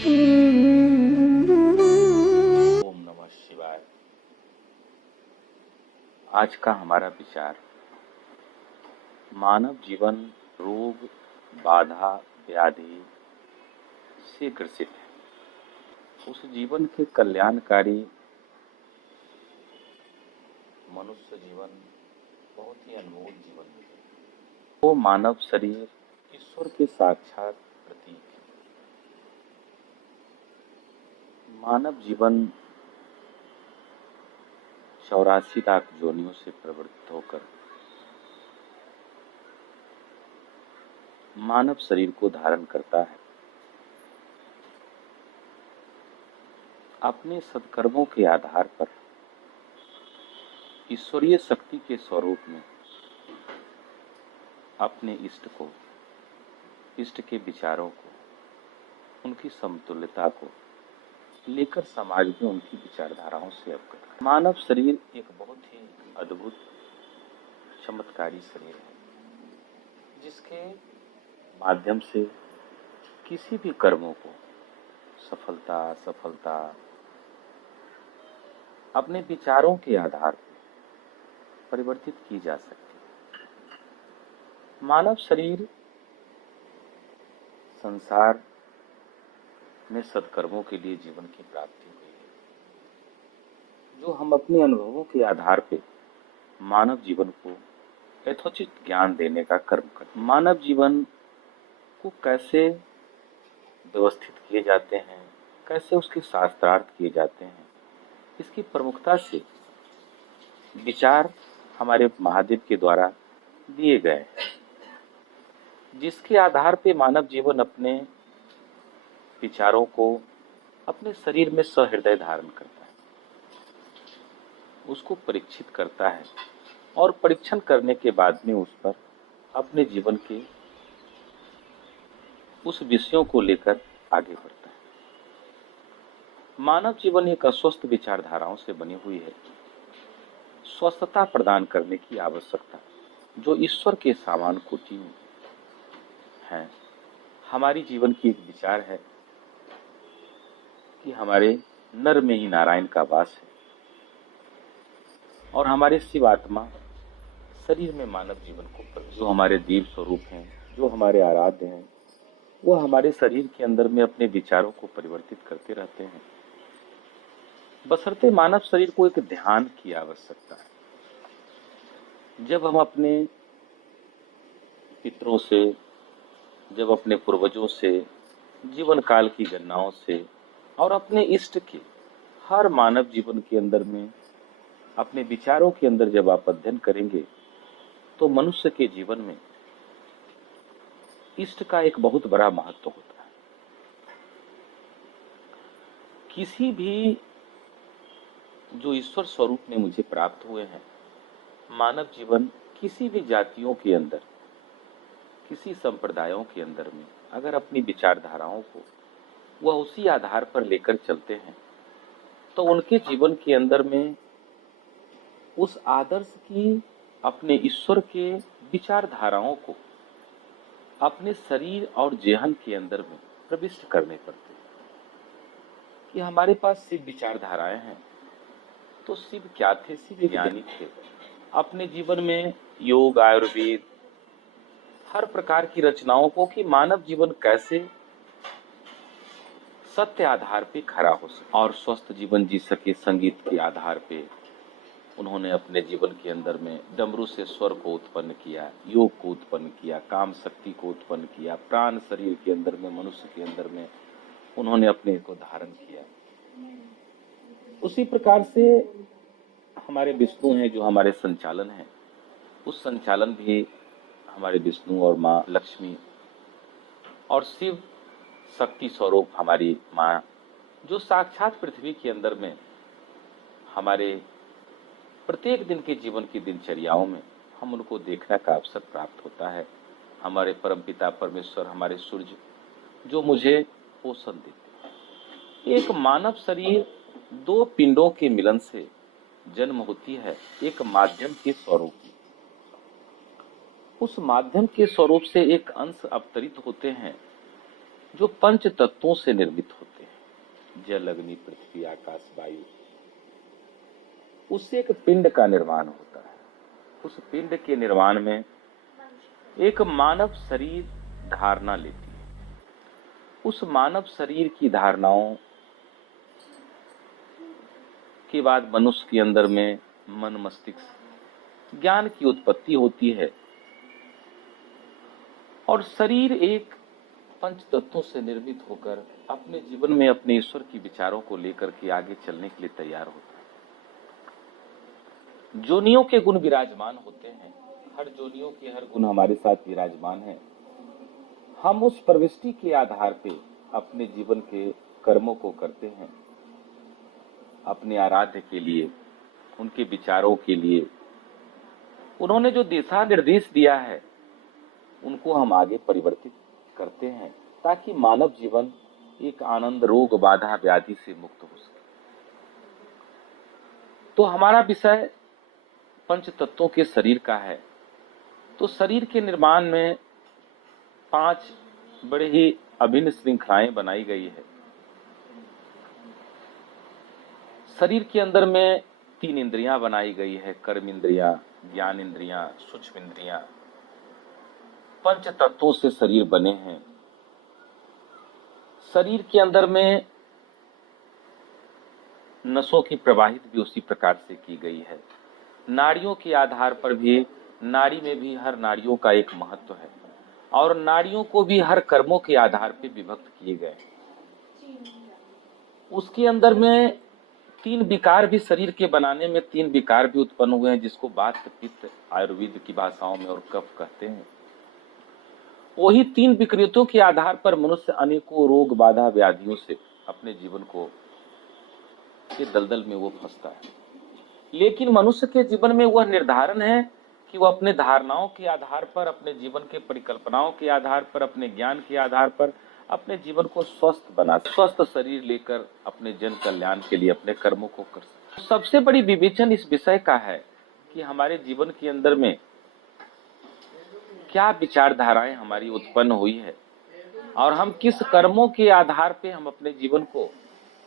ओम नमः शिवाय। आज का हमारा विचार, मानव जीवन रोग, बाधा, व्याधि से ग्रसित है। उस जीवन के कल्याणकारी मनुष्य जीवन बहुत ही अनमोल जीवन है। वो मानव शरीर ईश्वर के साक्षात प्रतीक है। मानव जीवन 84 लाख योनियों से प्रवृत्त होकर मानव शरीर को धारण करता है। अपने सत्कर्मों के आधार पर ईश्वरीय शक्ति के स्वरूप में अपने इष्ट को, इष्ट के विचारों को, उनकी समतुल्यता को लेकर समाज में उनकी विचारधाराओं से अवगत है। मानव शरीर एक बहुत ही अद्भुत चमत्कारी शरीर है, जिसके माध्यम से किसी भी कर्मों को सफलता अपने विचारों के आधार पर परिवर्तित की जा सकती है। मानव शरीर संसार में सत्कर्मों के लिए जीवन की प्राप्ति हुई है, जो हम अपने अनुभवों के आधार पर मानव जीवन को यथोचित ज्ञान देने का कर्म करते हैं। मानव जीवन को कैसे व्यवस्थित किए जाते हैं, कैसे उसके शास्त्रार्थ किए जाते हैं, इसकी प्रमुखता से विचार हमारे महादेव के द्वारा दिए गए, जिसके आधार पे मानव जीवन अपने विचारों को अपने शरीर में सहृदय धारण करता है, उसको परीक्षित करता है और परीक्षण करने के बाद में उस पर अपने जीवन के उस विषयों को लेकर आगे बढ़ता है। मानव जीवन एक अस्वस्थ विचारधाराओं से बनी हुई है। स्वस्थता प्रदान करने की आवश्यकता जो ईश्वर के समान कोटि में है। हमारी जीवन की एक विचार है कि हमारे नर में ही नारायण का वास है और हमारे शिव आत्मा शरीर में मानव जीवन को, जो हमारे दिव्य स्वरूप हैं, जो हमारे आराध्य हैं, वो हमारे शरीर के अंदर में अपने विचारों को परिवर्तित करते रहते हैं। बशर्ते मानव शरीर को एक ध्यान की आवश्यकता है। जब हम अपने पितरों से, जब अपने पूर्वजों से, जीवन काल की गणनाओं से और अपने इष्ट के हर मानव जीवन के अंदर में अपने विचारों के अंदर जब आप अध्ययन करेंगे, तो मनुष्य के जीवन में इष्ट का एक बहुत बड़ा महत्व होता है। किसी भी जो ईश्वर स्वरूप में मुझे प्राप्त हुए हैं, मानव जीवन किसी भी जातियों के अंदर, किसी संप्रदायों के अंदर में अगर अपनी विचारधाराओं को वह उसी आधार पर लेकर चलते हैं, तो उनके जीवन के अंदर में उस आदर्श की, अपने ईश्वर के विचारधाराओं को अपने शरीर और जेहन के अंदर में प्रविष्ट करने पड़ते हैं। कि हमारे पास शिव विचारधाराएं हैं, तो शिव क्या थे? शिव ज्ञानी थे। अपने जीवन में योग, आयुर्वेद, हर प्रकार की रचनाओं को कि मानव जीवन कैसे सत्य आधार पे खड़ा हो सके और स्वस्थ जीवन जी सके, संगीत के आधार पे उन्होंने अपने जीवन के अंदर में डमरू से स्वर को उत्पन्न किया, योग को उत्पन्न किया, काम शक्ति को उत्पन्न किया, प्राण शरीर के अंदर में, मनुष्य के अंदर में उन्होंने अपने को धारण किया। उसी प्रकार से हमारे विष्णु हैं, जो हमारे संचालन हैं, उस संचालन भी हमारे विष्णु और माँ लक्ष्मी और शिव शक्ति स्वरूप हमारी माँ, जो साक्षात पृथ्वी के अंदर में हमारे प्रत्येक दिन के जीवन की दिनचर्याओं में हम उनको देखने का अवसर प्राप्त होता है। हमारे परमपिता परमेश्वर, हमारे सूर्य, जो मुझे पोषण देते हैं। एक मानव शरीर दो पिंडों के मिलन से जन्म होती है, एक माध्यम के स्वरूप में। उस माध्यम के स्वरूप से एक अंश अवतरित होते हैं, जो पंच तत्वों से निर्मित होते हैं, जल, अग्नि, पृथ्वी, आकाश, वायु, उससे एक पिंड का निर्माण होता है। उस पिंड के निर्माण में एक मानव शरीर धारणा लेती है। उस मानव शरीर की धारणाओं के बाद मनुष्य के अंदर में मन, मस्तिष्क, ज्ञान की उत्पत्ति होती है और शरीर एक पंच तत्वों से निर्मित होकर अपने जीवन में अपने ईश्वर की विचारों को लेकर के आगे चलने के लिए तैयार होता है। जोनियों के गुण विराजमान होते हैं, हर जोनियों के हर गुण हमारे साथ विराजमान है। हम उस प्रविष्टि के आधार पे अपने जीवन के कर्मों को करते हैं, अपने आराध्य के लिए, उनके विचारों के लिए। उन्होंने जो दिशा निर्देश दिया है उनको हम आगे परिवर्तित करते हैं ताकि मानव जीवन एक आनंद, रोग, बाधा, व्याधि से मुक्त हो सके। तो हमारा विषय पंच तत्वों के शरीर का है। तो शरीर के निर्माण में 5 बड़े ही अभिन्न श्रृंखलाएं बनाई गई है। शरीर के अंदर में 3 इंद्रियां बनाई गई है, कर्म इंद्रियां, ज्ञान इंद्रियां, सूक्ष्म इंद्रियां। पंच तत्वों से शरीर बने हैं। शरीर के अंदर में नसों की प्रवाहित भी उसी प्रकार से की गई है। नाड़ियों के आधार पर भी, नाड़ी में भी हर नाड़ियों का एक महत्व है और नाड़ियों को भी हर कर्मों के आधार पर विभक्त किए गए। उसके अंदर में 3 विकार भी, शरीर के बनाने में 3 विकार भी उत्पन्न हुए हैं, जिसको वात, पित्त आयुर्वेद की भाषाओं में और कफ कहते हैं। वही 3 विकृतियों के आधार पर मनुष्य अनेकों रोग, बाधा, व्याधियों से अपने जीवन को के दलदल में वो फंसता है। लेकिन मनुष्य के जीवन में वह निर्धारण है कि वह अपने धारणाओं के आधार पर, अपने जीवन के परिकल्पनाओं के आधार पर, अपने ज्ञान के आधार पर अपने जीवन को स्वस्थ बना, स्वस्थ शरीर लेकर अपने जन कल्याण के लिए अपने कर्मों को कर सके। सबसे बड़ी विवेचन इस विषय का है कि हमारे जीवन के अंदर में क्या विचारधाराएं हमारी उत्पन्न हुई है और हम किस कर्मों के आधार पे हम अपने जीवन को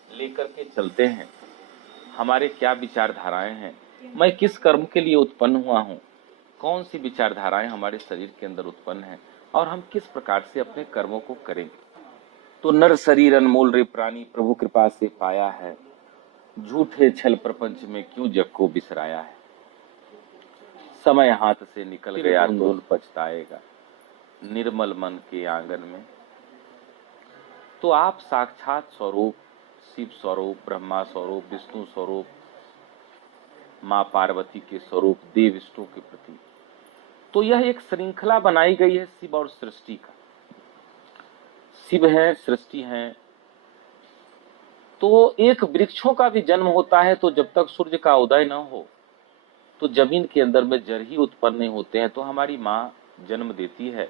लेकर के चलते हैं। हमारे क्या विचारधाराएं हैं, मैं किस कर्म के लिए उत्पन्न हुआ हूँ, कौन सी विचारधाराएं हमारे शरीर के अंदर उत्पन्न है और हम किस प्रकार से अपने कर्मों को करेंगे। तो नर शरीर अनमोल रे प्राणी, प्रभु कृपा से पाया है, झूठे छल प्रपंच में क्यों जग को बिसराया है। समय हाथ से निकल गया तो पछताएगा, निर्मल मन के आंगन में। तो आप साक्षात स्वरूप, शिव स्वरूप, ब्रह्मा स्वरूप, विष्णु स्वरूप, माँ पार्वती के स्वरूप, देव विष्णु के प्रति। तो यह एक श्रृंखला बनाई गई है शिव और सृष्टि का। शिव है, सृष्टि है। तो एक वृक्षों का भी जन्म होता है, तो जब तक सूर्य का उदय न हो तो जमीन के अंदर में जड़ ही उत्पन्न नहीं होते हैं। तो हमारी माँ जन्म देती है।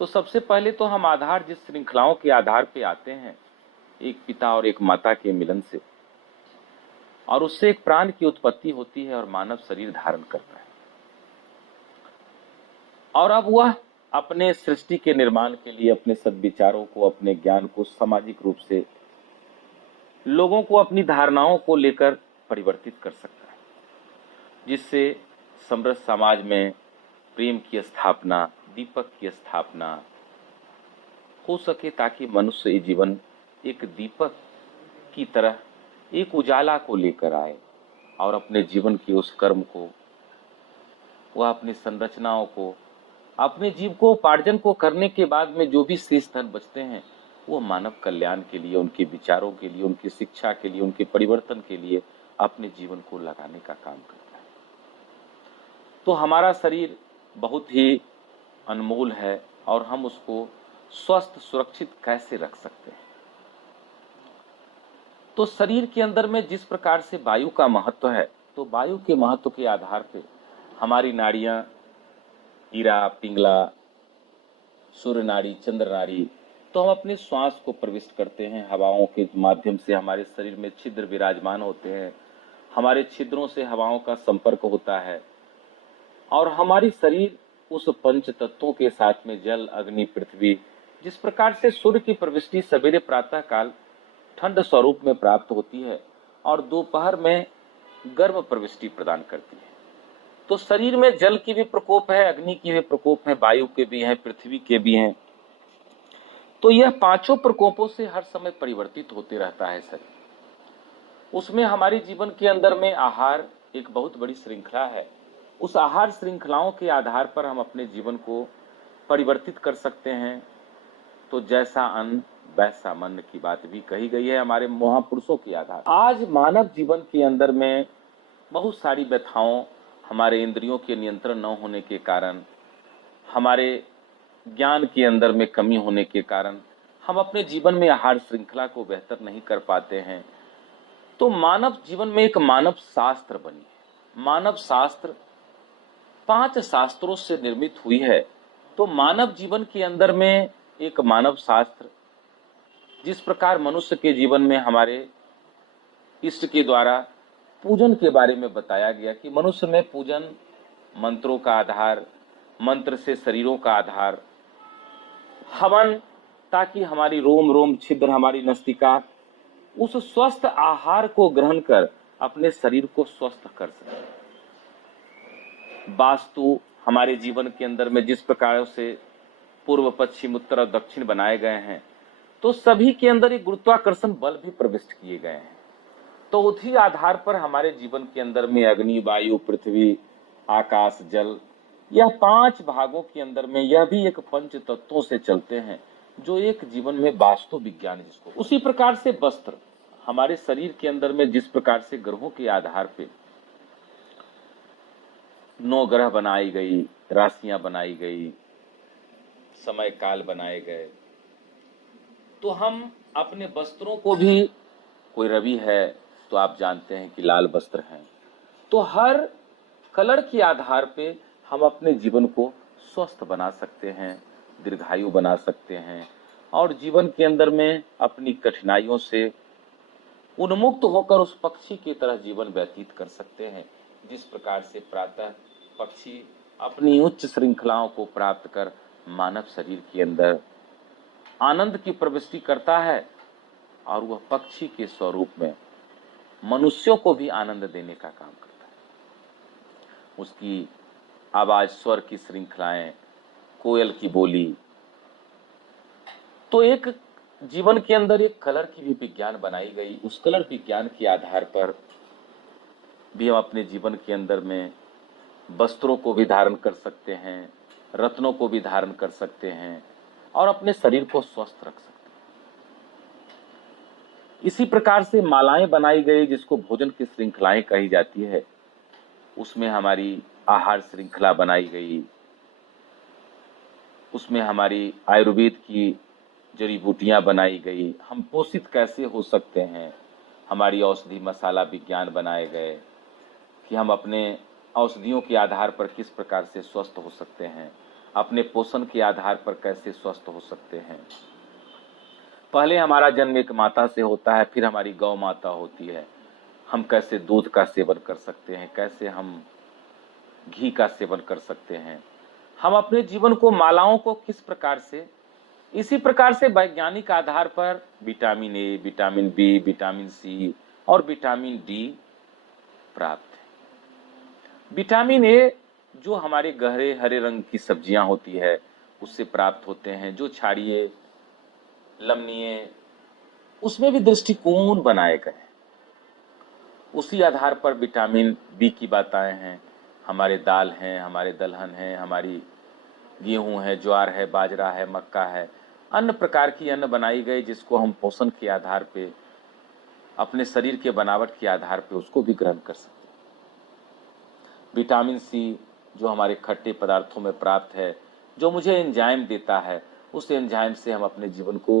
तो सबसे पहले तो हम आधार जिस श्रृंखलाओं के आधार पे आते हैं, एक पिता और एक माता के मिलन से, और उससे एक प्राण की उत्पत्ति होती है और मानव शरीर धारण करता है। और अब वह अपने सृष्टि के निर्माण के लिए अपने सद्विचारों को, अपने ज्ञान को सामाजिक रूप से लोगों को अपनी धारणाओं को लेकर परिवर्तित कर सकता है, जिससे समृद्ध समाज में प्रेम की स्थापना, दीपक की स्थापना हो सके, ताकि मनुष्य जीवन एक दीपक की तरह एक उजाला को लेकर आए और अपने जीवन की उस कर्म को, वह अपनी संरचनाओं को, अपने जीविकोपार्जन को करने के बाद में जो भी शेष धन बचते हैं वो मानव कल्याण के लिए, उनके विचारों के लिए, उनकी शिक्षा के लिए, उनके परिवर्तन के लिए अपने जीवन को लगाने का काम करता है। तो हमारा शरीर बहुत ही अनमोल है और हम उसको स्वस्थ, सुरक्षित कैसे रख सकते हैं। तो शरीर के अंदर में जिस प्रकार से वायु का महत्व है, तो वायु के महत्व के आधार पर हमारी नाड़ियां, ईरा, पिंगला, सूर्य नाड़ी, चंद्र नाड़ी, तो हम अपने श्वास को प्रविष्ट करते हैं। हवाओं के माध्यम से हमारे शरीर में छिद्र विराजमान होते हैं, हमारे छिद्रों से हवाओं का संपर्क होता है और हमारी शरीर उस पंच तत्वों के साथ में जल, अग्नि, पृथ्वी जिस प्रकार से सूर्य की प्रविष्टि सवेरे प्रातः काल ठंड स्वरूप में प्राप्त होती है और दोपहर में गर्म प्रविष्टि प्रदान करती है, तो शरीर में जल की भी प्रकोप है, अग्नि की भी प्रकोप है, वायु के भी हैं, पृथ्वी के भी हैं। तो यह पांचों प्रकोपों से हर समय परिवर्तित होते रहता है शरीर। उसमें हमारे जीवन के अंदर में आहार एक बहुत बड़ी श्रृंखला है। उस आहार श्रृंखलाओं के आधार पर हम अपने जीवन को परिवर्तित कर सकते हैं। तो जैसा अन्न वैसा मन की बात भी कही गई है हमारे महापुरुषों के आधार। आज मानव जीवन के अंदर में बहुत सारी व्यथाओं, हमारे इंद्रियों के नियंत्रण न होने के कारण, हमारे ज्ञान के अंदर में कमी होने के कारण हम अपने जीवन में आहार श्रृंखला को बेहतर नहीं कर पाते हैं। तो मानव जीवन में एक मानव शास्त्र बनी है। मानव शास्त्र 5 शास्त्रों से निर्मित हुई है। तो मानव जीवन के अंदर में एक मानव शास्त्र, जिस प्रकार मनुष्य के जीवन में हमारे इष्ट के द्वारा पूजन के बारे में बताया गया कि मनुष्य में पूजन मंत्रों का आधार, मंत्र से शरीरों का आधार, हवन, ताकि हमारी रोम रोम छिद्र, हमारी नस्तिका उस स्वस्थ आहार को ग्रहण कर अपने शरीर को स्वस्थ कर सके। वास्तु हमारे जीवन के अंदर में जिस प्रकार से पूर्व, पश्चिम, उत्तर और दक्षिण बनाए गए हैं, तो सभी के अंदर एक गुरुत्वाकर्षण बल भी प्रविष्ट किए गए हैं। तो उसी आधार पर हमारे जीवन के अंदर में अग्नि, वायु, पृथ्वी, आकाश, जल, यह 5 भागों के अंदर में यह भी एक पंच तत्वों से चलते हैं, जो एक जीवन में वास्तु विज्ञान जिसको। उसी प्रकार से वस्त्र हमारे शरीर के अंदर में जिस प्रकार से ग्रहों के आधार पे 9 ग्रह बनाई गई, राशियां बनाई गई, समय काल बनाए गए, तो हम अपने वस्त्रों को भी, कोई रवि है तो आप जानते हैं कि लाल वस्त्र हैं। तो हर कलर के आधार पे हम अपने जीवन को स्वस्थ बना सकते हैं, दीर्घायु बना सकते हैं और जीवन के अंदर में अपनी कठिनाइयों से उन्मुक्त होकर उस पक्षी की तरह जीवन व्यतीत कर सकते हैं। जिस प्रकार से प्रातः पक्षी अपनी उच्च श्रृंखलाओं को प्राप्त कर मानव शरीर के अंदर आनंद की प्रविष्टि करता है और वह पक्षी के स्वरूप में मनुष्यों को भी आनंद देने का काम करता है। उसकी आवाज, स्वर की श्रृंखलाएं, कोयल की बोली, तो एक जीवन के अंदर एक कलर की भी विज्ञान बनाई गई। उस कलर विज्ञान के आधार पर भी हम अपने जीवन के अंदर में वस्त्रों को भी धारण कर सकते हैं, रत्नों को भी धारण कर सकते हैं और अपने शरीर को स्वस्थ रख सकते हैं। इसी प्रकार से मालाएं बनाई गई, जिसको भोजन की श्रृंखलाएं कही जाती है। उसमें हमारी आहार श्रृंखला बनाई गई, उसमें हमारी आयुर्वेद की जड़ी बूटियां बनाई गई, हम पोषित कैसे हो सकते हैं, हमारी औषधि मसाला विज्ञान बनाए गए कि हम अपने औषधियों के आधार पर किस प्रकार से स्वस्थ हो सकते हैं, अपने पोषण के आधार पर कैसे स्वस्थ हो सकते हैं। पहले हमारा जन्म एक माता से होता है, फिर हमारी गौ माता होती है। हम कैसे दूध का सेवन कर सकते हैं, कैसे हम घी का सेवन कर सकते हैं, हम अपने जीवन को, मालाओं को किस प्रकार से, इसी प्रकार से वैज्ञानिक आधार पर vitamin A, vitamin B, vitamin C और विटामिन डी प्राप्त है। विटामिन ए जो हमारे गहरे हरे रंग की सब्जियां होती है उससे प्राप्त होते हैं, जो क्षारीय, लवणीय, उसमें भी दृष्टिकोण बनाए गए। उसी आधार पर विटामिन बी की बातें हैं, हमारे दाल हैं, हमारे दलहन हैं, हमारी गेहूं है, ज्वार है, बाजरा है, मक्का है, अन्य प्रकार की अन्न बनाई गई, जिसको हम पोषण के आधार पे, अपने शरीर के बनावट के आधार पे उसको भी ग्रहण कर सकते हैं। विटामिन सी जो हमारे खट्टे पदार्थों में प्राप्त है, जो मुझे एंजाइम देता है, उस एंजाइम से हम अपने जीवन को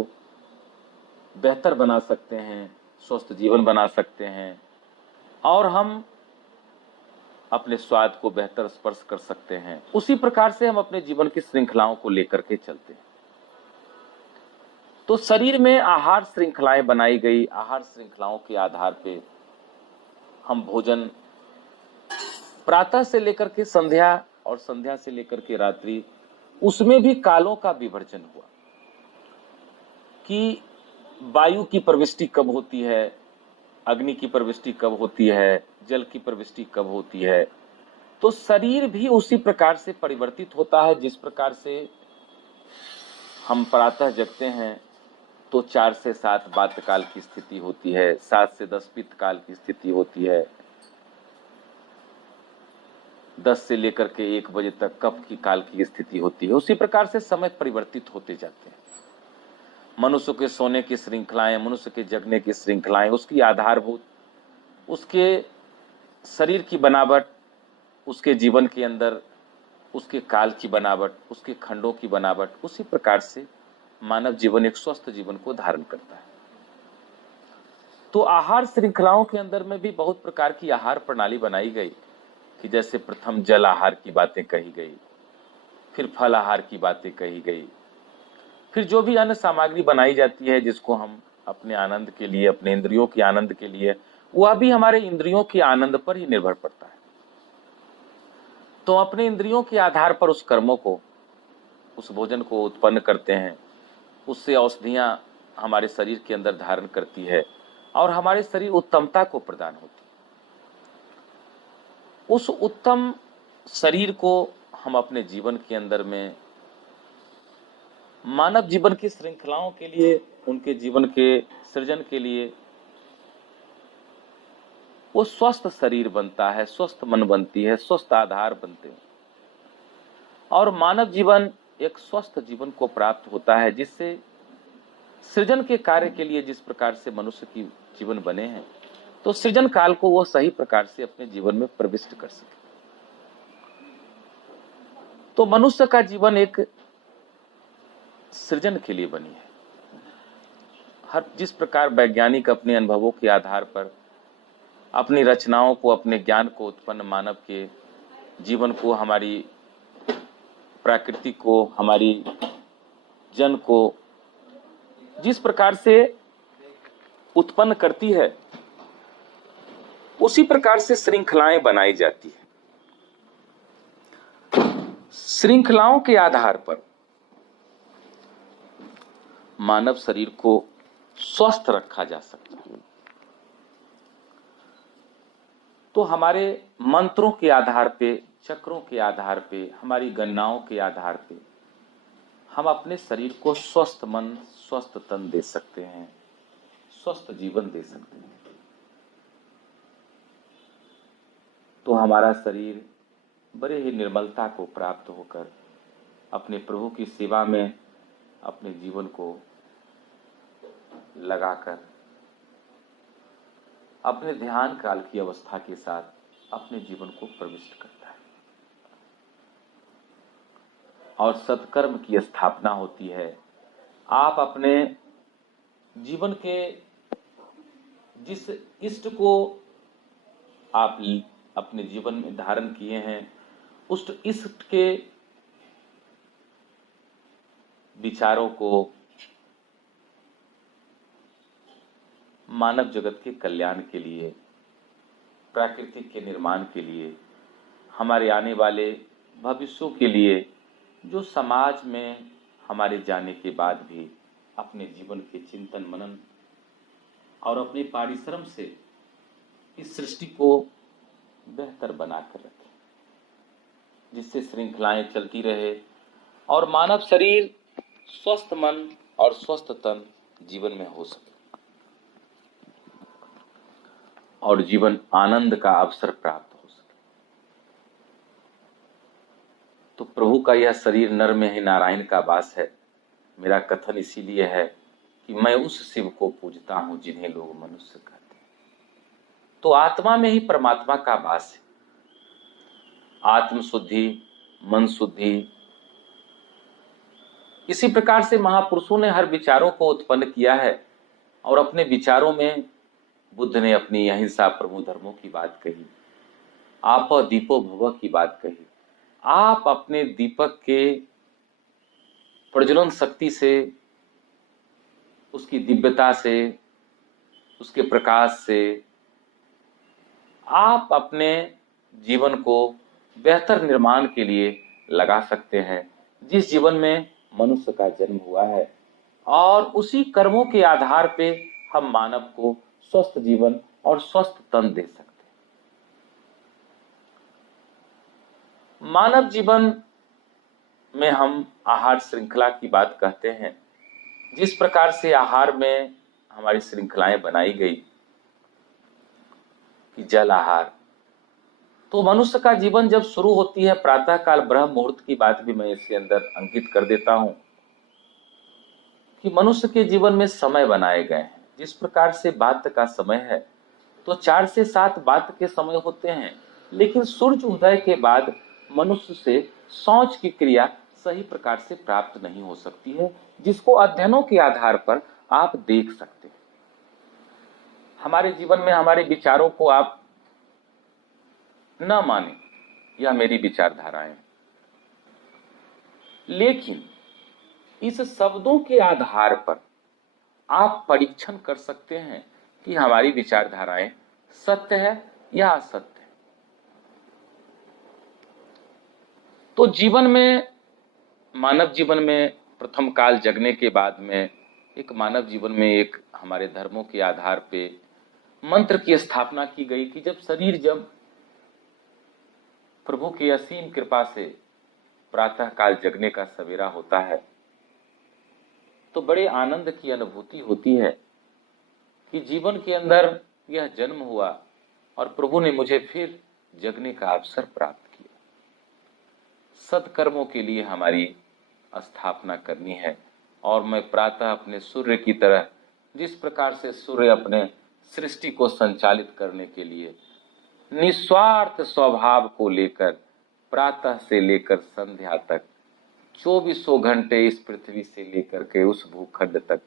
बेहतर बना सकते हैं, स्वस्थ जीवन बना सकते हैं और हम अपने स्वाद को बेहतर स्पर्श कर सकते हैं। उसी प्रकार से हम अपने जीवन की श्रृंखलाओं को लेकर के चलते हैं। तो शरीर में आहार श्रृंखलाएं बनाई गई, आहार श्रृंखलाओं के आधार पे हम भोजन प्रातः से लेकर के संध्या और संध्या से लेकर के रात्रि, उसमें भी कालों का विवर्जन हुआ। कि वायु की प्रविष्टि कब होती है, अग्नि की प्रविष्टि कब होती है, जल की प्रविष्टि कब होती है। तो शरीर भी उसी प्रकार से परिवर्तित होता है। जिस प्रकार से हम प्रातः जगते हैं तो 4 से 7 बातकाल की स्थिति होती है, 7 से 10 पित्तकाल की स्थिति होती है, 10 से लेकर के 1 बजे तक कफ की काल की स्थिति होती है। उसी प्रकार से समय परिवर्तित होते जाते हैं। मनुष्य के सोने की श्रृंखलाएं, मनुष्य के जगने की श्रृंखलाएं, उसकी आधारभूत, उसके शरीर की बनावट, उसके जीवन के अंदर उसके काल की बनावट, उसके खंडों की बनावट, उसी प्रकार से मानव जीवन एक स्वस्थ जीवन को धारण करता है। तो आहार श्रृंखलाओं के अंदर में भी बहुत प्रकार की आहार प्रणाली बनाई गई कि जैसे प्रथम जल आहार की बातें कही गई, फिर फल आहार की बातें कही गई, फिर जो भी अन्य सामग्री बनाई जाती है जिसको हम अपने आनंद के लिए, अपने इंद्रियों के आनंद के लिए, वह भी हमारे इंद्रियों के आनंद पर ही निर्भर पड़ता है। तो अपने इंद्रियों के आधार पर उस कर्मों को, उस भोजन को उत्पन्न करते हैं, उससे औषधियां हमारे शरीर के अंदर धारण करती है और हमारे शरीर उत्तमता को प्रदान होती है। उस उत्तम शरीर को हम अपने जीवन के अंदर में मानव जीवन की श्रृंखलाओं के लिए, उनके जीवन के सृजन के लिए, वो स्वस्थ शरीर बनता है, स्वस्थ मन बनती है, स्वस्थ आधार बनते हैं और मानव जीवन एक स्वस्थ जीवन को प्राप्त होता है, जिससे सृजन के कार्य के लिए जिस प्रकार से मनुष्य की जीवन बने हैं, तो सृजन काल को वो सही प्रकार से अपने जीवन में प्रविष्ट कर सके। तो मनुष्य का जीवन एक सृजन के लिए बनी है। हर जिस प्रकार वैज्ञानिक अपने अनुभवों के आधार पर अपनी रचनाओं को, अपने ज्ञान को उत्पन्न मानव के जीवन को, हमारी प्रकृति को, हमारी जन को जिस प्रकार से उत्पन्न करती है, उसी प्रकार से श्रृंखलाएं बनाई जाती है। श्रृंखलाओं के आधार पर मानव शरीर को स्वस्थ रखा जा सकता है। तो हमारे मंत्रों के आधार पे, चक्रों के आधार पे, हमारी गणनाओं के आधार पे हम अपने शरीर को स्वस्थ मन, स्वस्थ तन दे सकते हैं, स्वस्थ जीवन दे सकते हैं। तो हमारा शरीर बड़े ही निर्मलता को प्राप्त होकर अपने प्रभु की सेवा में अपने जीवन को लगाकर अपने ध्यान काल की अवस्था के साथ अपने जीवन को प्रविष्ट करता है और सत्कर्म की स्थापना होती है। आप अपने जीवन के जिस इष्ट को आप अपने जीवन में धारण किए हैं, उस इष्ट के विचारों को मानव जगत के कल्याण के लिए, प्रकृति के निर्माण के लिए, हमारे आने वाले भविष्यों के लिए, जो समाज में हमारे जाने के बाद भी अपने जीवन के चिंतन मनन और अपने परिश्रम से इस सृष्टि को बेहतर बनाकर रखें, जिससे श्रृंखलाएं चलती रहे और मानव शरीर स्वस्थ मन और स्वस्थ तन जीवन में हो सके और जीवन आनंद का अवसर प्राप्त हो सके। तो प्रभु का यह शरीर नर में ही नारायण का वास है। मेरा कथन इसीलिए है कि मैं उस शिव को पूजता हूं जिन्हें लोग मनुष्य कहते हैं। तो आत्मा में ही परमात्मा का वास है। आत्म शुद्धि, मन शुद्धि, इसी प्रकार से महापुरुषों ने हर विचारों को उत्पन्न किया है और अपने विचारों में बुद्ध ने अपनी अहिंसा प्रमुख धर्मों की बात कही, आप दीपो भव की बात कही। आप अपने दीपक के प्रज्वलन शक्ति से, उसकी दिव्यता से, उसके प्रकाश से आप अपने जीवन को बेहतर निर्माण के लिए लगा सकते हैं। जिस जीवन में मनुष्य का जन्म हुआ है और उसी कर्मों के आधार पे हम मानव को स्वस्थ जीवन और स्वस्थ तन दे सकते हैं। मानव जीवन में हम आहार श्रृंखला की बात कहते हैं। जिस प्रकार से आहार में हमारी श्रृंखलाएं बनाई गई कि जल आहार, तो मनुष्य का जीवन जब शुरू होती है प्रातः काल ब्रह्म मुहूर्त की बात भी मैं इसके अंदर अंकित कर देता हूं कि मनुष्य के जीवन में समय बनाए गए हैं। जिस प्रकार से बात का समय है तो 4 से 7 बात के समय होते हैं, लेकिन सूर्य उदय के बाद मनुष्य से शौच की क्रिया सही प्रकार से प्राप्त नहीं हो सकती है, जिसको अध्ययनों के आधार पर आप देख सकते हैं। हमारे जीवन में हमारे विचारों को आप न माने, यह मेरी विचारधाराएं, लेकिन इस शब्दों के आधार पर आप परीक्षण कर सकते हैं कि हमारी विचारधाराएं सत्य है या असत्य है। तो जीवन में, मानव जीवन में प्रथम काल जगने के बाद में एक मानव जीवन में एक हमारे धर्मों के आधार पे मंत्र की स्थापना की गई कि जब प्रभु की असीम कृपा से प्रातः काल जगने का सवेरा होता है तो बड़े आनंद की अनुभूति होती है कि जीवन के अंदर यह जन्म हुआ और प्रभु ने मुझे फिर जगने का अवसर प्राप्त किया। सत्कर्मों के लिए हमारी स्थापना करनी है और मैं प्रातः अपने सूर्य की तरह, जिस प्रकार से सूर्य अपने सृष्टि को संचालित करने के लिए निस्वार्थ स्वभाव को लेकर प्रातः से लेकर संध्या तक 2400 घंटे इस पृथ्वी से लेकर के उस भूखंड तक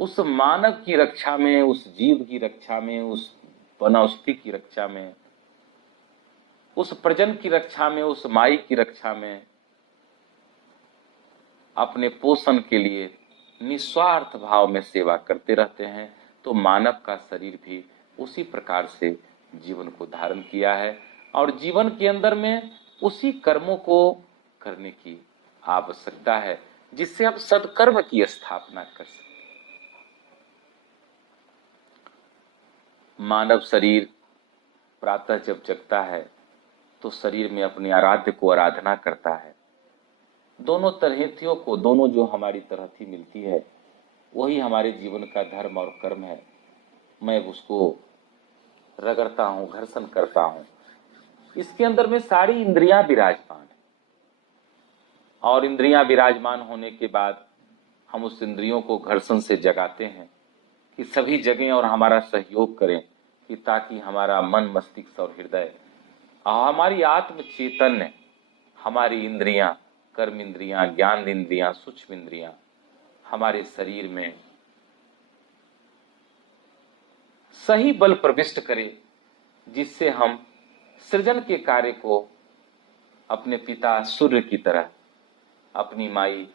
उस मानव की रक्षा में, उस जीव की रक्षा में, उस वनौषधि की रक्षा में, उस प्रजन की रक्षा में, उस माई की रक्षा में अपने पोषण के लिए निस्वार्थ भाव में सेवा करते रहते हैं। तो मानव का शरीर भी उसी प्रकार से जीवन को धारण किया है और जीवन के अंदर में उसी कर्मों को करने की आवश्यकता है जिससे हम सत्कर्म की स्थापना कर सकें। मानव शरीर प्रातः जब जगता है तो शरीर में अपने आराध्य को आराधना करता है। दोनों तरहथियों को, दोनों जो हमारी तरहथी मिलती है वही हमारे जीवन का धर्म और कर्म है। मैं उसको रगड़ता हूं, घर्षण करता हूं। इसके अंदर में सारी इंद्रियां विराजमान है और इंद्रियां विराजमान होने के बाद हम उस इंद्रियों को घर्षण से जगाते हैं कि सभी जगें और हमारा सहयोग करें कि ताकि हमारा मन, मस्तिष्क और हृदय, हमारी आत्म चैतन्य, हमारी इंद्रियां, कर्म इंद्रियां, ज्ञान इंद्रियां, सूक्ष्म इंद्रियां हमारे शरीर में सही बल प्रविष्ट करें, जिससे हम सृजन के कार्य को अपने पिता सूर्य की तरह, अपनी माई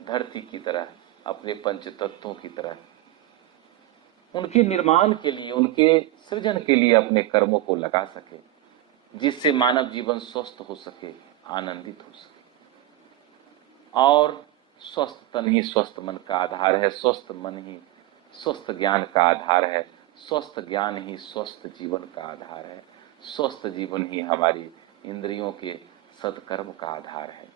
धरती की तरह, अपने पंच तत्वों की तरह उनके निर्माण के लिए, उनके सृजन के लिए अपने कर्मों को लगा सके, जिससे मानव जीवन स्वस्थ हो सके, आनंदित हो सके। और स्वस्थ तन ही स्वस्थ मन का आधार है, स्वस्थ मन ही स्वस्थ ज्ञान का आधार है, स्वस्थ ज्ञान ही स्वस्थ जीवन का आधार है, स्वस्थ जीवन ही हमारी इंद्रियों के सत्कर्म का आधार है।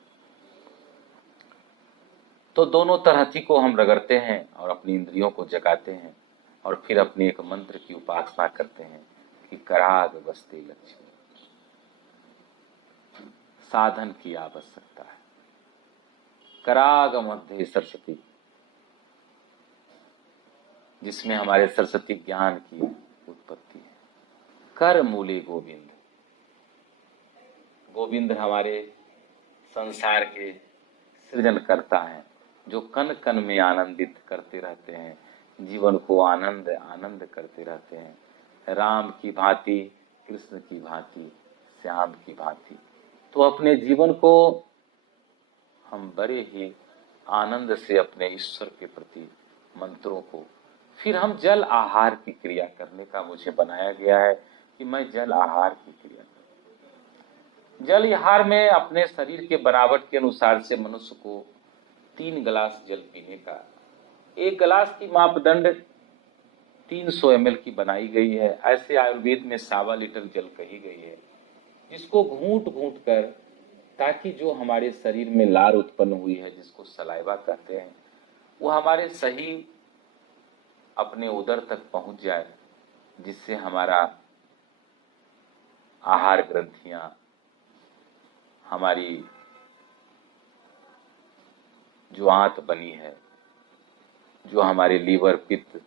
तो दोनों तरहथी को हम रगड़ते हैं और अपनी इंद्रियों को जगाते हैं और फिर अपने एक मंत्र की उपासना करते हैं कि कराग बसते लक्ष्मी। साधन की आवश्यकता है। कराग मध्य सरस्वती, जिसमें हमारे सरस्वती ज्ञान की उत्पत्ति है। कर मूले गोविंद, गोविंद हमारे संसार के सृजन करता है, जो कण कण में आनंदित करते रहते हैं, जीवन को आनंद आनंद करते रहते हैं। राम की भांति, कृष्ण की भांति, श्याम की भांति। तो अपने जीवन को हम बड़े ही आनंद से अपने ईश्वर के प्रति मंत्रों को, फिर हम जल आहार की क्रिया करने का मुझे बनाया गया है कि मैं जल आहार की क्रिया करूं। जल आहार में अपने शरीर के बनावट के अनुसार से मनुष्य को 3 गिलास जल पीने का। एक गिलास की मापदंड 300 ml की बनाई गई है। ऐसे आयुर्वेद में 1.25 लीटर जल कही गई है, जिसको घूंट घूंट कर, ताकि जो हमारे शरीर में लार उत्पन्न हुई है, जिसको सलाइवा कहते हैं, वो हमारे सही अपने उदर तक पहुंच जाए, जिससे हमारा आहार ग्रंथियां, हमारी जो आंत बनी है, जो हमारे लीवर, पित्त,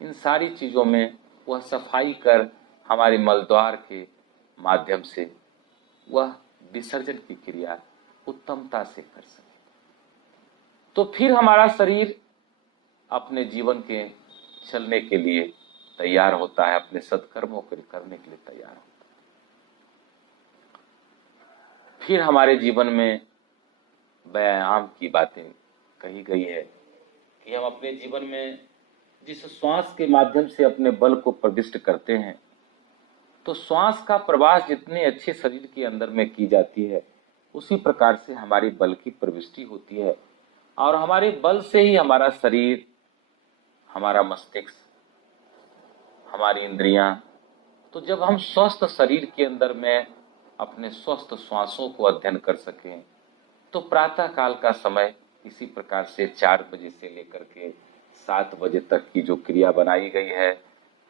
इन सारी चीजों में वह सफाई कर हमारे मलद्वार के माध्यम से वह विसर्जन की क्रिया उत्तमता से कर सके। तो फिर हमारा शरीर अपने जीवन के चलने के लिए तैयार होता है, अपने सत्कर्मों को करने के लिए तैयार होता है। फिर हमारे जीवन में व्यायाम की बातें कही गई है कि हम अपने जीवन में जिस श्वास के माध्यम से अपने बल को प्रविष्ट करते हैं, तो श्वास का प्रवास जितने अच्छे शरीर के अंदर में की जाती है, उसी प्रकार से हमारी बल की प्रविष्टि होती है, और हमारे बल से ही हमारा शरीर, हमारा मस्तिष्क, हमारी इंद्रियां, तो जब हम स्वस्थ शरीर के अंदर में अपने स्वस्थ श्वासों को अध्ययन कर सकें, तो प्रातः काल का समय इसी प्रकार से 4 बजे से लेकर के 7 बजे तक की जो क्रिया बनाई गई है,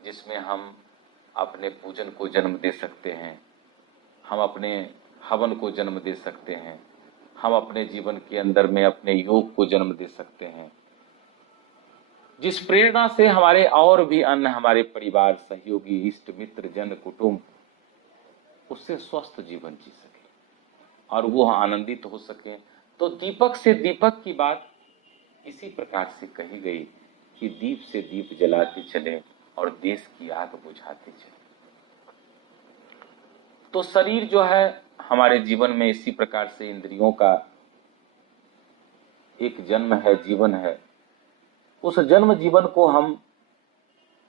जिसमें हम अपने पूजन को जन्म दे सकते हैं, हम अपने हवन को जन्म दे सकते हैं, हम अपने जीवन के अंदर में अपने योग को जन्म दे सकते हैं, जिस प्रेरणा से हमारे और भी अन्य हमारे परिवार, सहयोगी, इष्ट मित्र, जन, कुटुंब उससे स्वस्थ जीवन जी सके और वो आनंदित हो सके। तो दीपक से दीपक की बात इसी प्रकार से कही गई कि दीप से दीप जलाते चले और देश की आग बुझाते चले। तो शरीर जो है हमारे जीवन में इसी प्रकार से इंद्रियों का एक जन्म है, जीवन है। उस जन्म जीवन को हम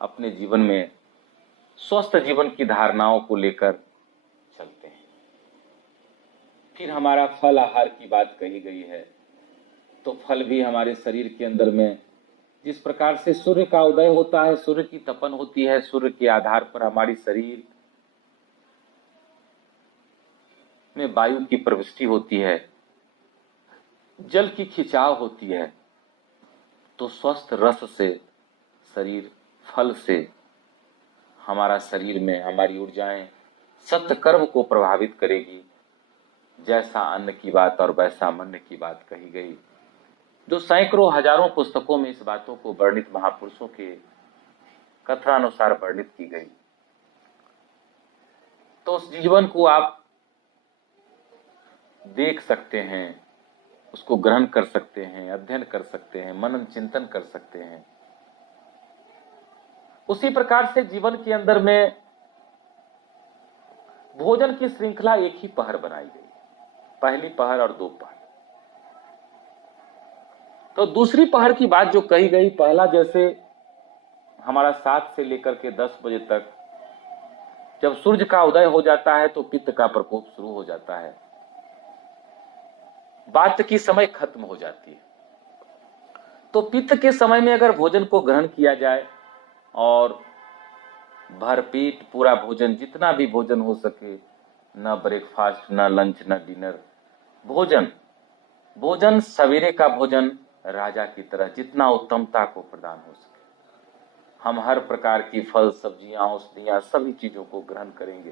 अपने जीवन में स्वस्थ जीवन की धारणाओं को लेकर चलते हैं। फिर हमारा फल आहार की बात कही गई है, तो फल भी हमारे शरीर के अंदर में जिस प्रकार से सूर्य का उदय होता है, सूर्य की तपन होती है, सूर्य के आधार पर हमारी शरीर में वायु की प्रविष्टि होती है, जल की खिंचाव होती है, तो स्वस्थ रस से शरीर, फल से हमारा शरीर में हमारी ऊर्जाएं सत्कर्म को प्रभावित करेगी। जैसा अन्न की बात और वैसा मन की बात कही गई, जो सैकड़ों हजारों पुस्तकों में इस बातों को वर्णित, महापुरुषों के कथनानुसार वर्णित की गई। तो उस जीवन को आप देख सकते हैं, उसको ग्रहण कर सकते हैं, अध्ययन कर सकते हैं, मनन चिंतन कर सकते हैं। उसी प्रकार से जीवन के अंदर में भोजन की श्रृंखला एक ही पहर बनाई गई, पहली पहर और 2 पहर। तो दूसरी पहर की बात जो कही गई, पहला जैसे हमारा 7 से लेकर के 10 बजे तक, जब सूर्य का उदय हो जाता है तो पित्त का प्रकोप शुरू हो जाता है, बात की समय खत्म हो जाती है। तो पित्त के समय में अगर भोजन को ग्रहण किया जाए और भरपेट पूरा भोजन, जितना भी भोजन हो सके, न ब्रेकफास्ट, न लंच, न डिनर, भोजन सवेरे का भोजन राजा की तरह जितना उत्तमता को प्रदान हो सके, हम हर प्रकार की फल, सब्जियां, औषधियां, सभी चीजों को ग्रहण करेंगे।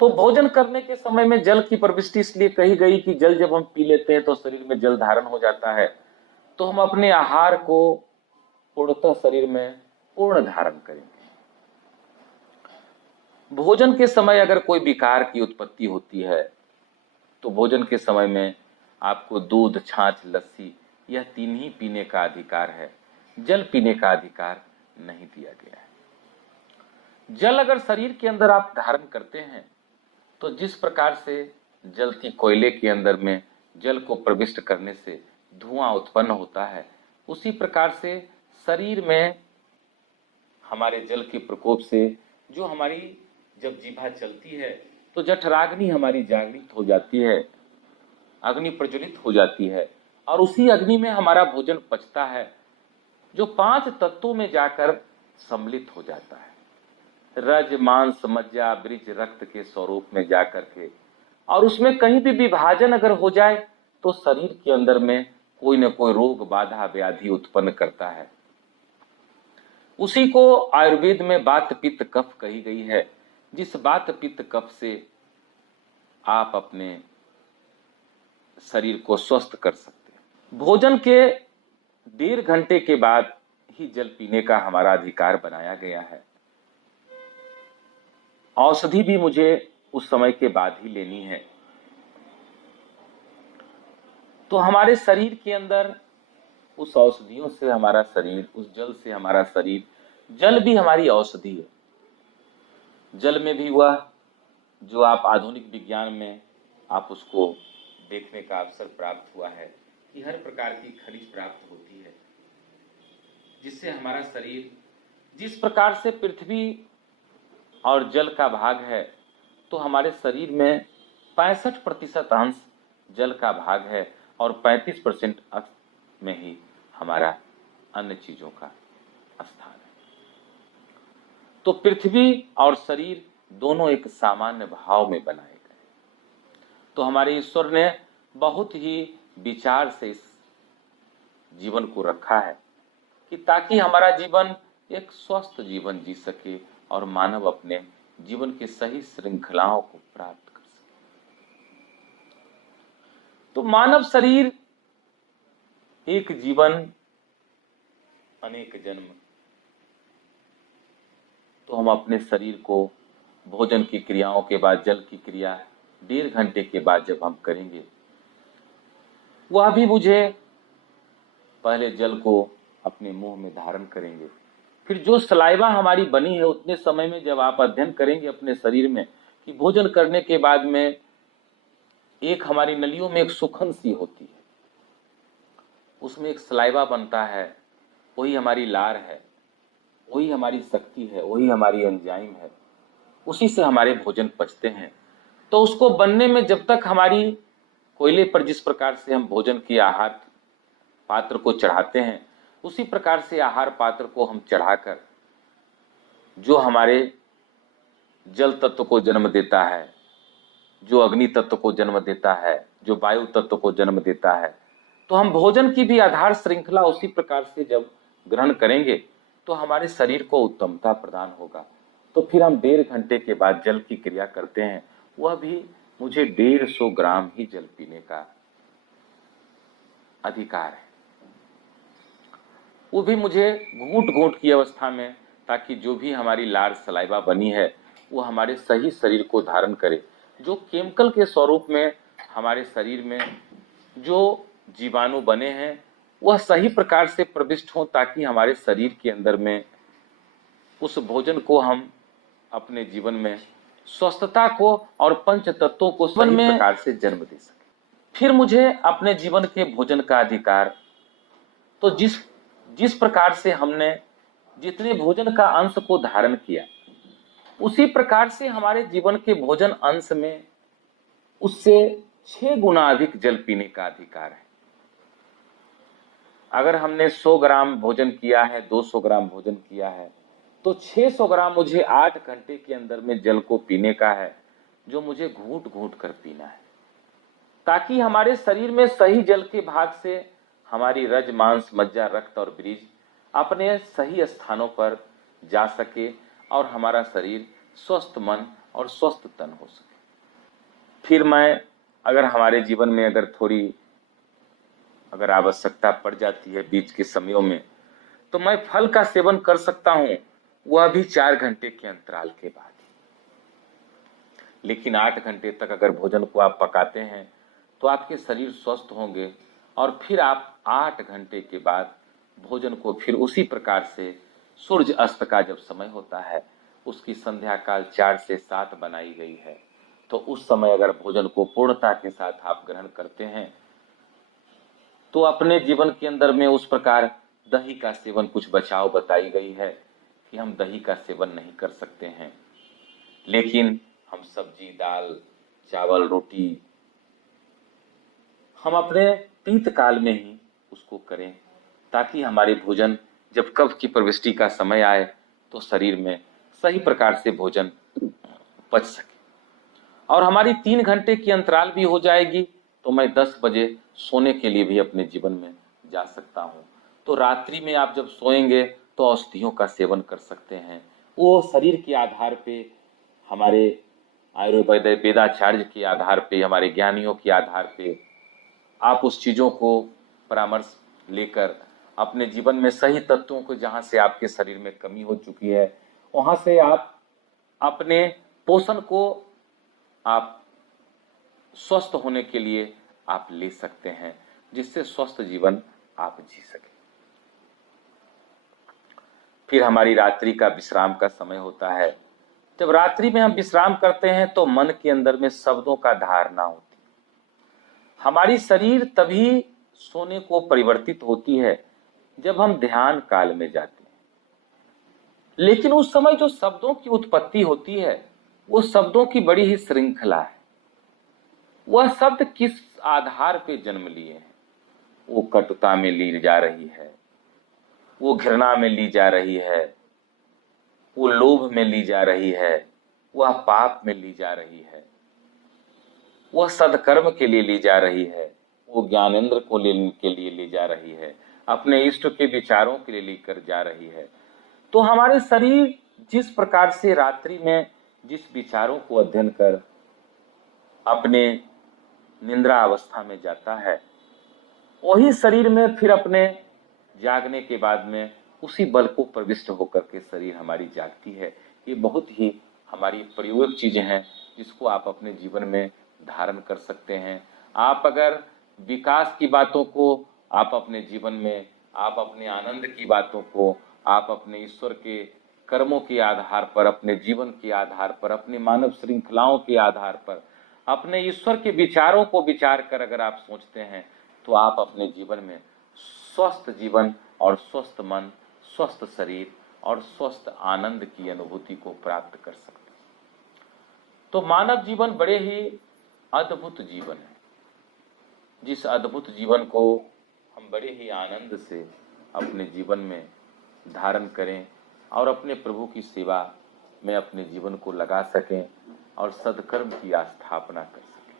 तो भोजन करने के समय में जल की प्रविष्टि इसलिए कही गई कि जल जब हम पी लेते हैं तो शरीर में जल धारण हो जाता है, तो हम अपने आहार को पूर्णतः शरीर में पूर्ण धारण करेंगे। भोजन के समय अगर कोई विकार की उत्पत्ति होती है, तो भोजन के समय में आपको दूध, छाछ, लस्सी, यह 3 ही पीने का अधिकार है, जल पीने का अधिकार नहीं दिया गया है। जल अगर शरीर के अंदर आप धारण करते हैं, तो जिस प्रकार से जलती कोयले के अंदर में जल को प्रविष्ट करने से धुआं उत्पन्न होता है, उसी प्रकार से शरीर में हमारे जल के प्रकोप से जो हमारी जब जीभा चलती है तो जठराग्नि हमारी जागृत हो जाती है, अग्नि प्रज्वलित हो जाती है और उसी अग्नि में हमारा भोजन पचता है, जो 5 तत्वों में जाकर सम्मिलित हो जाता है, रज मांस मज्जा ब्रिज रक्त के स्वरूप में जाकर के, और उसमें कहीं भी विभाजन अगर हो जाए तो शरीर के अंदर में कोई न कोई रोग बाधा व्याधि उत्पन्न करता है। उसी को आयुर्वेद में वात पित्त कफ कही गई है, जिस वात पित्त कफ से आप अपने शरीर को स्वस्थ कर सकते हैं। भोजन के 1.5 घंटे के बाद ही जल पीने का हमारा अधिकार बनाया गया है। औषधि भी मुझे उस समय के बाद ही लेनी है। तो हमारे शरीर के अंदर उस औषधियों से हमारा शरीर, उस जल से हमारा शरीर, जल भी हमारी औषधि है। जल में भी वह जो आप आधुनिक विज्ञान में आप उसको देखने का अवसर प्राप्त हुआ है कि हर प्रकार की खनिज प्राप्त होती है, जिससे हमारा शरीर, जिस प्रकार से पृथ्वी और जल का भाग है, तो हमारे शरीर में 65% अंश जल का भाग है और 35% में ही हमारा अन्य चीजों का स्थान है। तो पृथ्वी और शरीर दोनों एक सामान्य भाव में बनाए गए। तो हमारे ईश्वर ने बहुत ही विचार से इस जीवन को रखा है कि ताकि हमारा जीवन एक स्वस्थ जीवन जी सके और मानव अपने जीवन की सही श्रृंखलाओं को प्राप्त कर सके। तो मानव शरीर एक जीवन अनेक जन्म। तो हम अपने शरीर को भोजन की क्रियाओं के बाद, जल की क्रिया 1.5 घंटे के बाद जब हम करेंगे, वह भी मुझे पहले जल को अपने मुंह में धारण करेंगे, फिर जो सलाइवा हमारी बनी है उतने समय में जब आप अध्ययन करेंगे अपने शरीर में कि भोजन करने के बाद में एक हमारी नलियों में एक सुखन सी होती है, उसमें एक सलाइवा बनता है, वही हमारी लार है, वही हमारी शक्ति है, वही हमारी एंजाइम है, उसी से हमारे भोजन पचते हैं। तो उसको बनने में जब तक हमारी कोयले पर जिस प्रकार से हम भोजन की आहार पात्र को चढ़ाते हैं, उसी प्रकार से आहार पात्र को हम चढ़ाकर जो हमारे जल तत्व को जन्म देता है, जो अग्नि तत्व को जन्म देता है, जो वायु तत्व को जन्म देता है, तो हम भोजन की भी आधार श्रृंखला उसी प्रकार से जब ग्रहण करेंगे तो हमारे शरीर को उत्तमता प्रदान होगा। तो फिर हम 1.5 घंटे के बाद जल की क्रिया करते हैं, वह भी मुझे 150 ग्राम ही जल पीने का अधिकार है, वो भी मुझे घूंट घूंट की अवस्था में, ताकि जो भी हमारी लार सलाइवा बनी है वो हमारे सही शरीर को धारण करे, जो केमिकल के स्वरूप में हमारे शरीर में जो जीवाणु बने हैं वह सही प्रकार से प्रविष्ट हों, ताकि हमारे शरीर के अंदर में उस भोजन को हम अपने जीवन में स्वस्थता को और पंच तत्वों को सही प्रकार से जन्म दे सके। फिर मुझे अपने जीवन के भोजन का अधिकार, तो जिस प्रकार से हमने जितने भोजन का अंश को धारण किया, उसी प्रकार से हमारे जीवन के भोजन अंश में उससे 6 गुना अधिक जल पीने का अधिकार है। अगर हमने 100 ग्राम भोजन किया है, 200 ग्राम भोजन किया है, तो 600 ग्राम मुझे 8 घंटे के अंदर में जल को पीने का है, जो मुझे घूंट घूंट कर पीना है, ताकि हमारे शरीर में सही जल के भाग से हमारी रज मांस मज्जा रक्त और बीज अपने सही स्थानों पर जा सके और हमारा शरीर स्वस्थ मन और स्वस्थ तन हो सके। फिर मैं, अगर हमारे जीवन में अगर आवश्यकता पड़ जाती है बीच के समयों में, तो मैं फल का सेवन कर सकता हूं, वह भी 4 घंटे के अंतराल के बाद। लेकिन 8 घंटे तक अगर भोजन को आप पकाते हैं तो आपके शरीर स्वस्थ होंगे, और फिर आप 8 घंटे के बाद भोजन को फिर उसी प्रकार से सूर्य अस्त का जब समय होता है, उसकी संध्या काल 4 से 7 बनाई गई है, तो उस समय अगर भोजन को पूर्णता के साथ आप ग्रहण करते हैं, तो अपने जीवन के अंदर में उस प्रकार दही का सेवन, कुछ बचाव बताई गई है कि हम दही का सेवन नहीं कर सकते हैं, लेकिन हम सब्जी दाल चावल रोटी हम अपने पीत काल में ही उसको करें, ताकि हमारे भोजन जब कफ की प्रविष्टि का समय आए तो शरीर में सही प्रकार से भोजन पच सके। और हमारी 3 घंटे की अंतराल भी हो जाएगी तो मैं 10 बजे सोने के लिए भी अपने जीवन में जा सकता हूँ। तो रात्रि में आप जब सोएंगे तो औषधियों का सेवन कर सकते हैं। वो शरीर के आधार पे, हमारे आयुर्वेद वेदाचार्य के आधार पे, हमारे ज्ञानियों के आधार पे आप उस चीज़ों को परामर्श लेकर अपने जीवन में सही तत्वों को, जहाँ से आपके शरीर में कमी हो चुकी है, वहाँ से आप अपने पोषण को आप स्वस्थ होने के लिए आप ले सकते हैं, जिससे स्वस्थ जीवन आप जी सके। फिर हमारी रात्रि का विश्राम का समय होता है। जब रात्रि में हम विश्राम करते हैं तो मन के अंदर में शब्दों का धारणा होती है। हमारी शरीर तभी सोने को परिवर्तित होती है जब हम ध्यान काल में जाते हैं। लेकिन उस समय जो शब्दों की उत्पत्ति होती है वो शब्दों की बड़ी ही श्रृंखला है। वह शब्द किस आधार पे जन्म लिए हैं? वो कटुता में ली जा रही है, वो घृणा में ली जा रही है, वो लोभ में ली जा रही है, वह पाप में ली जा रही है, वह सदकर्म के लिए ली जा रही है, वो ज्ञानेंद्र को लेने के लिए ली जा रही है, अपने इष्ट के विचारों के लिए लेकर जा रही है। तो हमारे शरीर जिस प्रकार से रात्रि में जिस विचारों को अध्ययन कर अपने निद्रा अवस्था में जाता है, वही शरीर में फिर अपने जागने के बाद में उसी बल को प्रविष्ट होकर के शरीर हमारी जागती है। ये बहुत ही हमारी प्रयोजक चीजें हैं जिसको आप अपने जीवन में धारण कर सकते हैं। आप अगर विकास की बातों को आप अपने जीवन में, आप अपने आनंद की बातों को आप अपने ईश्वर के कर्मों के आधार पर, अपने जीवन के आधार पर, अपने मानव श्रृंखलाओं के आधार पर, अपने ईश्वर के विचारों को विचार कर अगर आप सोचते हैं तो आप अपने जीवन में स्वस्थ जीवन और स्वस्थ मन, स्वस्थ शरीर और स्वस्थ आनंद की अनुभूति को प्राप्त कर सकते हैं। तो मानव जीवन बड़े ही अद्भुत जीवन है, जिस अद्भुत जीवन को हम बड़े ही आनंद से अपने जीवन में धारण करें और अपने प्रभु की सेवा में अपने जीवन को लगा सकें और सदकर्म की स्थापना कर सकें।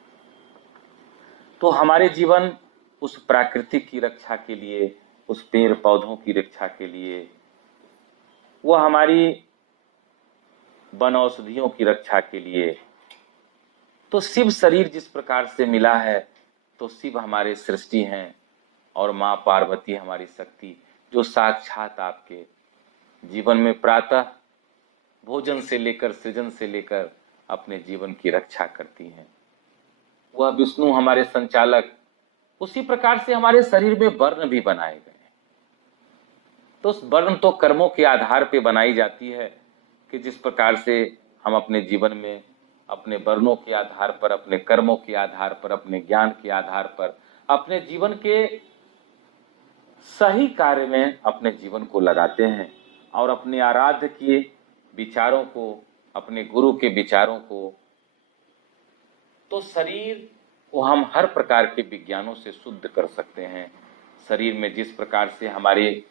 तो हमारे जीवन उस प्रकृति की रक्षा के लिए, उस पेड़ पौधों की रक्षा के लिए, वह हमारी वन औषधियों की रक्षा के लिए, तो शिव शरीर जिस प्रकार से मिला है तो शिव हमारे सृष्टि हैं और माँ पार्वती हमारी शक्ति, जो साक्षात आपके जीवन में प्रातः भोजन से लेकर, सृजन से लेकर अपने जीवन की रक्षा करती हैं। वह विष्णु हमारे संचालक। उसी प्रकार से हमारे शरीर में वर्ण भी बनाए गए हैं। तो उस वर्ण तो कर्मों के आधार पे बनाई जाती है कि जिस प्रकार से हम अपने जीवन में अपने वर्णों के आधार पर, अपने कर्मों के आधार पर, अपने ज्ञान के आधार पर, अपने जीवन के सही कार्य में अपने जीवन को लगाते हैं और अपने आराध्य के विचारों को, अपने गुरु के विचारों को, तो शरीर को हम हर प्रकार के विज्ञानों से शुद्ध कर सकते हैं। शरीर में जिस प्रकार से हमारे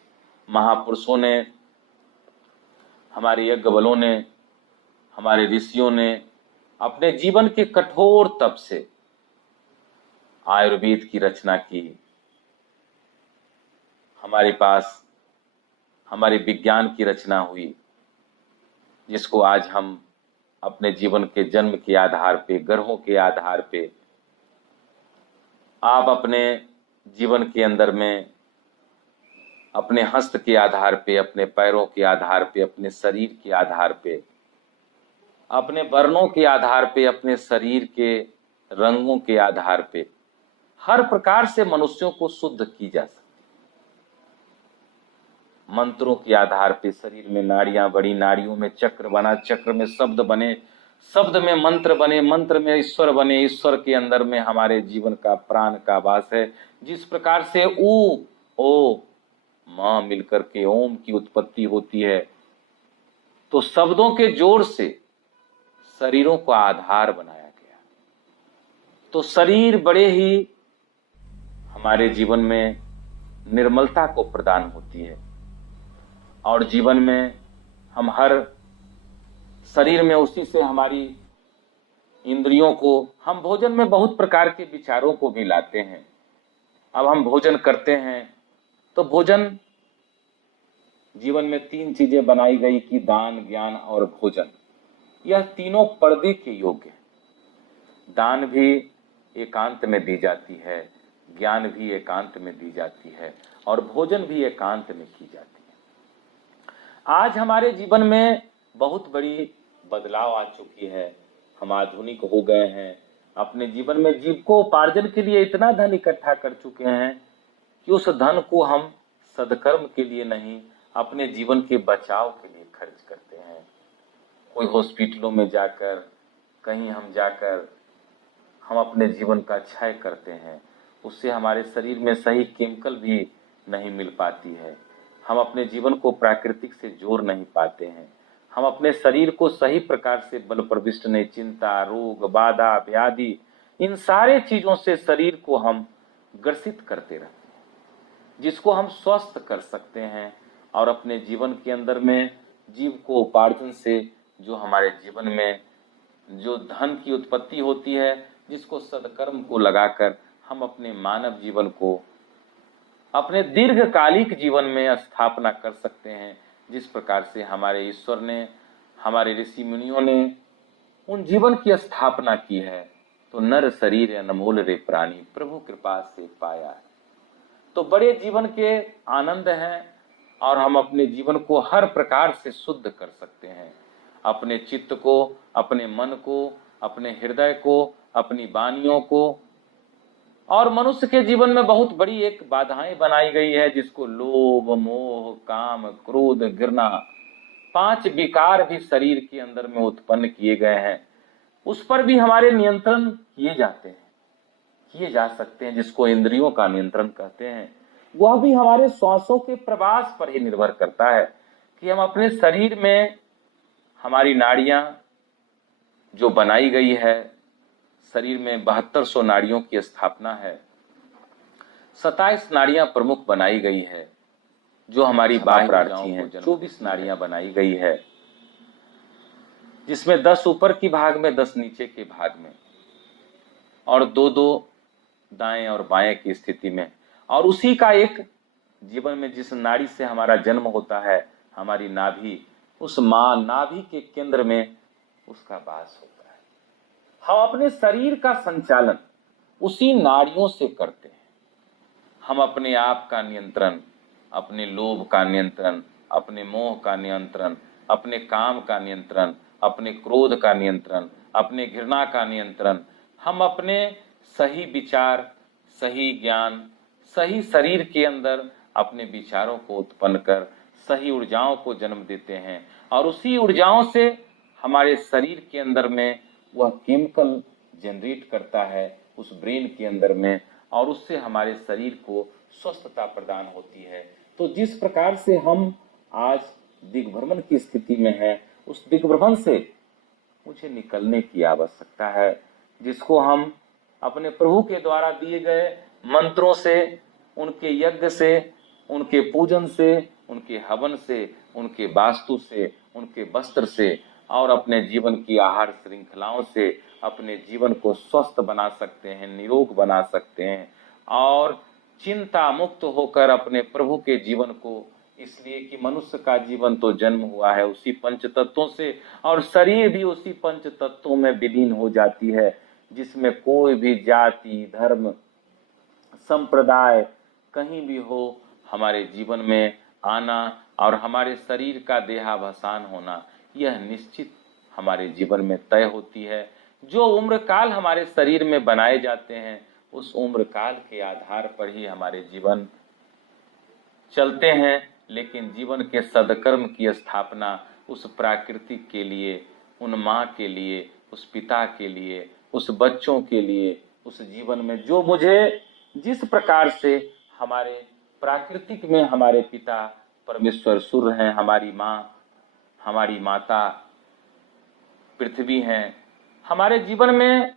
महापुरुषों ने, हमारे यज्ञबलों ने, हमारे ऋषियों ने अपने जीवन के कठोर तप से आयुर्वेद की रचना की, हमारे पास हमारे विज्ञान की रचना हुई, जिसको आज हम अपने जीवन के जन्म के आधार पे, ग्रहों के आधार पे, आप अपने जीवन के अंदर में अपने हस्त के आधार पे, अपने पैरों के आधार पे, अपने शरीर के आधार पे, अपने वर्णों के आधार पे, अपने शरीर के रंगों के आधार पे हर प्रकार से मनुष्यों को शुद्ध की जा सकती। मंत्रों के आधार पे शरीर में नाड़ियां बड़ी, नाड़ियों में चक्र बना, चक्र में शब्द बने, शब्द में मंत्र बने, मंत्र में ईश्वर बने, ईश्वर के अंदर में हमारे जीवन का प्राण का वास है। जिस प्रकार से ऊ ओ मां मिलकर के ओम की उत्पत्ति होती है, तो शब्दों के जोड़ से शरीरों को आधार बनाया गया। तो शरीर बड़े ही हमारे जीवन में निर्मलता को प्रदान होती है और जीवन में हम हर शरीर में उसी से हमारी इंद्रियों को, हम भोजन में बहुत प्रकार के विचारों को भी लाते हैं। अब हम भोजन करते हैं तो भोजन, जीवन में तीन चीजें बनाई गई कि दान, ज्ञान और भोजन। यह तीनों पर्दे के योग्य हैं। दान भी एकांत में दी जाती है, ज्ञान भी एकांत में दी जाती है और भोजन भी एकांत में की जाती है। आज हमारे जीवन में बहुत बड़ी बदलाव आ चुकी है। हम आधुनिक हो गए हैं। अपने जीवन में जीविकोपार्जन के लिए इतना धन इकट्ठा कर चुके हैं कि उस धन को हम सदकर्म के लिए नहीं, अपने जीवन के बचाव के लिए खर्च करते हैं। कोई हॉस्पिटलों में जाकर, कहीं हम जाकर हम अपने जीवन का क्षय करते हैं। उससे हमारे शरीर में सही केमिकल भी नहीं मिल पाती है। हम अपने जीवन को प्राकृतिक से जोड़ नहीं पाते हैं। हम अपने शरीर को सही प्रकार से बल प्रविष्ट नहीं, चिंता, रोग, बाधा, व्याधि, इन सारे चीजों से शरीर को हम ग्रसित करते रहते हैं, जिसको हम स्वस्थ कर सकते हैं और अपने जीवन के अंदर में जीव को उपार्जन से जो हमारे जीवन में जो धन की उत्पत्ति होती है, जिसको सदकर्म को लगाकर हम अपने मानव जीवन को, अपने दीर्घकालिक जीवन में स्थापना कर सकते हैं। जिस प्रकार से हमारे ईश्वर ने, हमारे ऋषि मुनियों ने उन जीवन की स्थापना की है। तो नर शरीर अनमोल रे प्राणी, प्रभु कृपा से पाया है। तो बड़े जीवन के आनंद हैं और हम अपने जीवन को हर प्रकार से शुद्ध कर सकते हैं। अपने चित्त को, अपने मन को, अपने हृदय को, अपनी वानियों को। और मनुष्य के जीवन में बहुत बड़ी एक बाधाएं बनाई गई है, जिसको लोभ, मोह, काम, क्रोध, घृणा, 5 विकार भी शरीर के अंदर में उत्पन्न किए गए हैं। उस पर भी हमारे नियंत्रण किए जाते हैं, किए जा सकते हैं, जिसको इंद्रियों का नियंत्रण कहते हैं। वह भी हमारे श्वासों के प्रवास पर ही निर्भर करता है कि हम अपने शरीर में, हमारी नाड़ियां जो बनाई गई है, शरीर में 7200 नाड़ियों की स्थापना है। 27 नाड़ियां प्रमुख बनाई गई है जो हमारी बाह्य प्रार्थी हैं। 24 नाड़ियां बनाई गई है, जिसमें 10 ऊपर की भाग में, 10 नीचे के भाग में और 2-2 दाएं और बाएं की स्थिति में। और उसी का एक जीवन में जिस नाड़ी से हमारा जन्म होता है, हमारी नाभि, उस मां नाभि के केंद्र में उसका वास होता है। हम अपने शरीर का संचालन उसी नाड़ियों से करते हैं। हम अपने आप का नियंत्रण, अपने लोभ का नियंत्रण, अपने मोह का नियंत्रण, अपने काम का नियंत्रण, अपने क्रोध का नियंत्रण, अपने घृणा का नियंत्रण, हम अपने सही विचार, सही ज्ञान, सही शरीर के अंदर अपने विचारों को उत्पन्न कर सही ऊर्जाओं को जन्म देते हैं। और उसी ऊर्जाओं से हमारे शरीर के अंदर में वह केमिकल जनरेट करता है उस ब्रेन के अंदर में, और उससे हमारे शरीर को स्वस्थता प्रदान होती है। तो जिस प्रकार से हम आज दिग्भ्रमण की स्थिति में हैं, उस दिग्भ्रमण से मुझे निकलने की आवश्यकता है, जिसको हम अपने प्रभु के द्वारा दिए गए मंत्रों से, उनके यज्ञ से, उनके पूजन से, उनके हवन से, उनके वास्तु से, उनके वस्त्र से और अपने जीवन की आहार श्रृंखलाओं से अपने जीवन को स्वस्थ बना सकते हैं, निरोग बना सकते हैं और चिंता मुक्त होकर अपने प्रभु के जीवन को, इसलिए कि मनुष्य का जीवन तो जन्म हुआ है उसी पंच तत्वों से और शरीर भी उसी पंच तत्वों में विलीन हो जाती है, जिसमें कोई भी जाति, धर्म, संप्रदाय कहीं भी हो, हमारे जीवन में आना और हमारे शरीर का देहावसान होना यह निश्चित हमारे जीवन में तय होती है। जो उम्र काल हमारे शरीर में बनाए जाते हैं, उस उम्र काल के आधार पर ही हमारे जीवन चलते हैं। लेकिन जीवन के सदकर्म की स्थापना उस प्राकृतिक के लिए, उन माँ के लिए, उस पिता के लिए, उस बच्चों के लिए, उस जीवन में जो मुझे जिस प्रकार से हमारे प्राकृतिक में हमारे पिता परमेश्वर सूर्य हैं, हमारी माँ, हमारी माता पृथ्वी हैं, हमारे जीवन में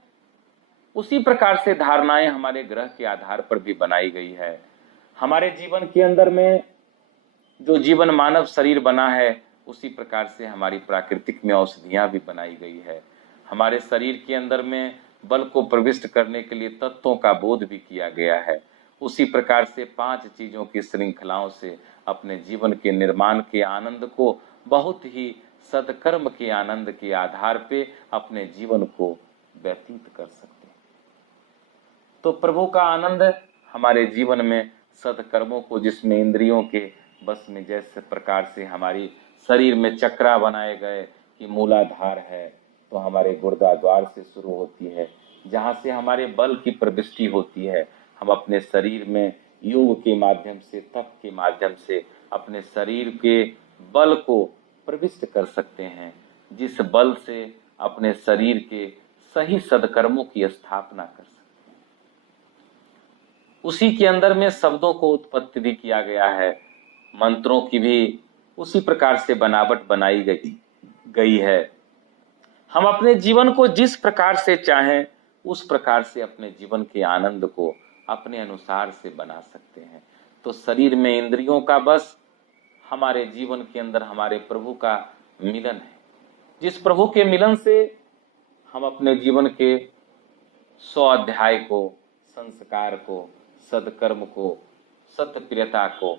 उसी प्रकार से धारणाएं हमारे ग्रह के आधार पर भी बनाई गई है। हमारे जीवन के अंदर में जो जीवन मानव शरीर बना है, उसी प्रकार से हमारी प्राकृतिक में औषधियां भी बनाई गई है। हमारे शरीर के अंदर में बल को प्रविष्ट करने के लिए तत्वों का बोध भी किया गया है। उसी प्रकार से 5 चीजों की श्रृंखलाओं से अपने जीवन के निर्माण के आनंद को बहुत ही सदकर्म के आनंद के आधार पे अपने जीवन को व्यतीत कर सकते हैं। तो प्रभु का आनंद हमारे जीवन में सदकर्मों को, जिसमें इंद्रियों के बस में जैसे प्रकार से हमारी शरीर में चक्रा बनाए गए कि मूलाधार है तो हमारे गुर्दा द्वार से शुरू होती है, जहाँ से हमारे बल की प्रविष्टि होती है। हम अपने शरीर में योग के माध्यम से, तप के माध्यम से अपने शरीर के बल को प्रविष्ट कर सकते हैं, जिस बल से अपने शरीर के सही सदकर्मों की स्थापना कर सकते हैं। उसी के अंदर में शब्दों को उत्पत्ति भी किया गया है, मंत्रों की भी उसी प्रकार से बनावट बनाई गई है। हम अपने जीवन को जिस प्रकार से चाहें उस प्रकार से अपने जीवन के आनंद को अपने अनुसार से बना सकते हैं। तो शरीर में इंद्रियों का बस हमारे जीवन के अंदर हमारे प्रभु का मिलन है, जिस प्रभु के मिलन से हम अपने जीवन के 100 अध्याय को, संस्कार को, सदकर्म को, सत्यप्रियता को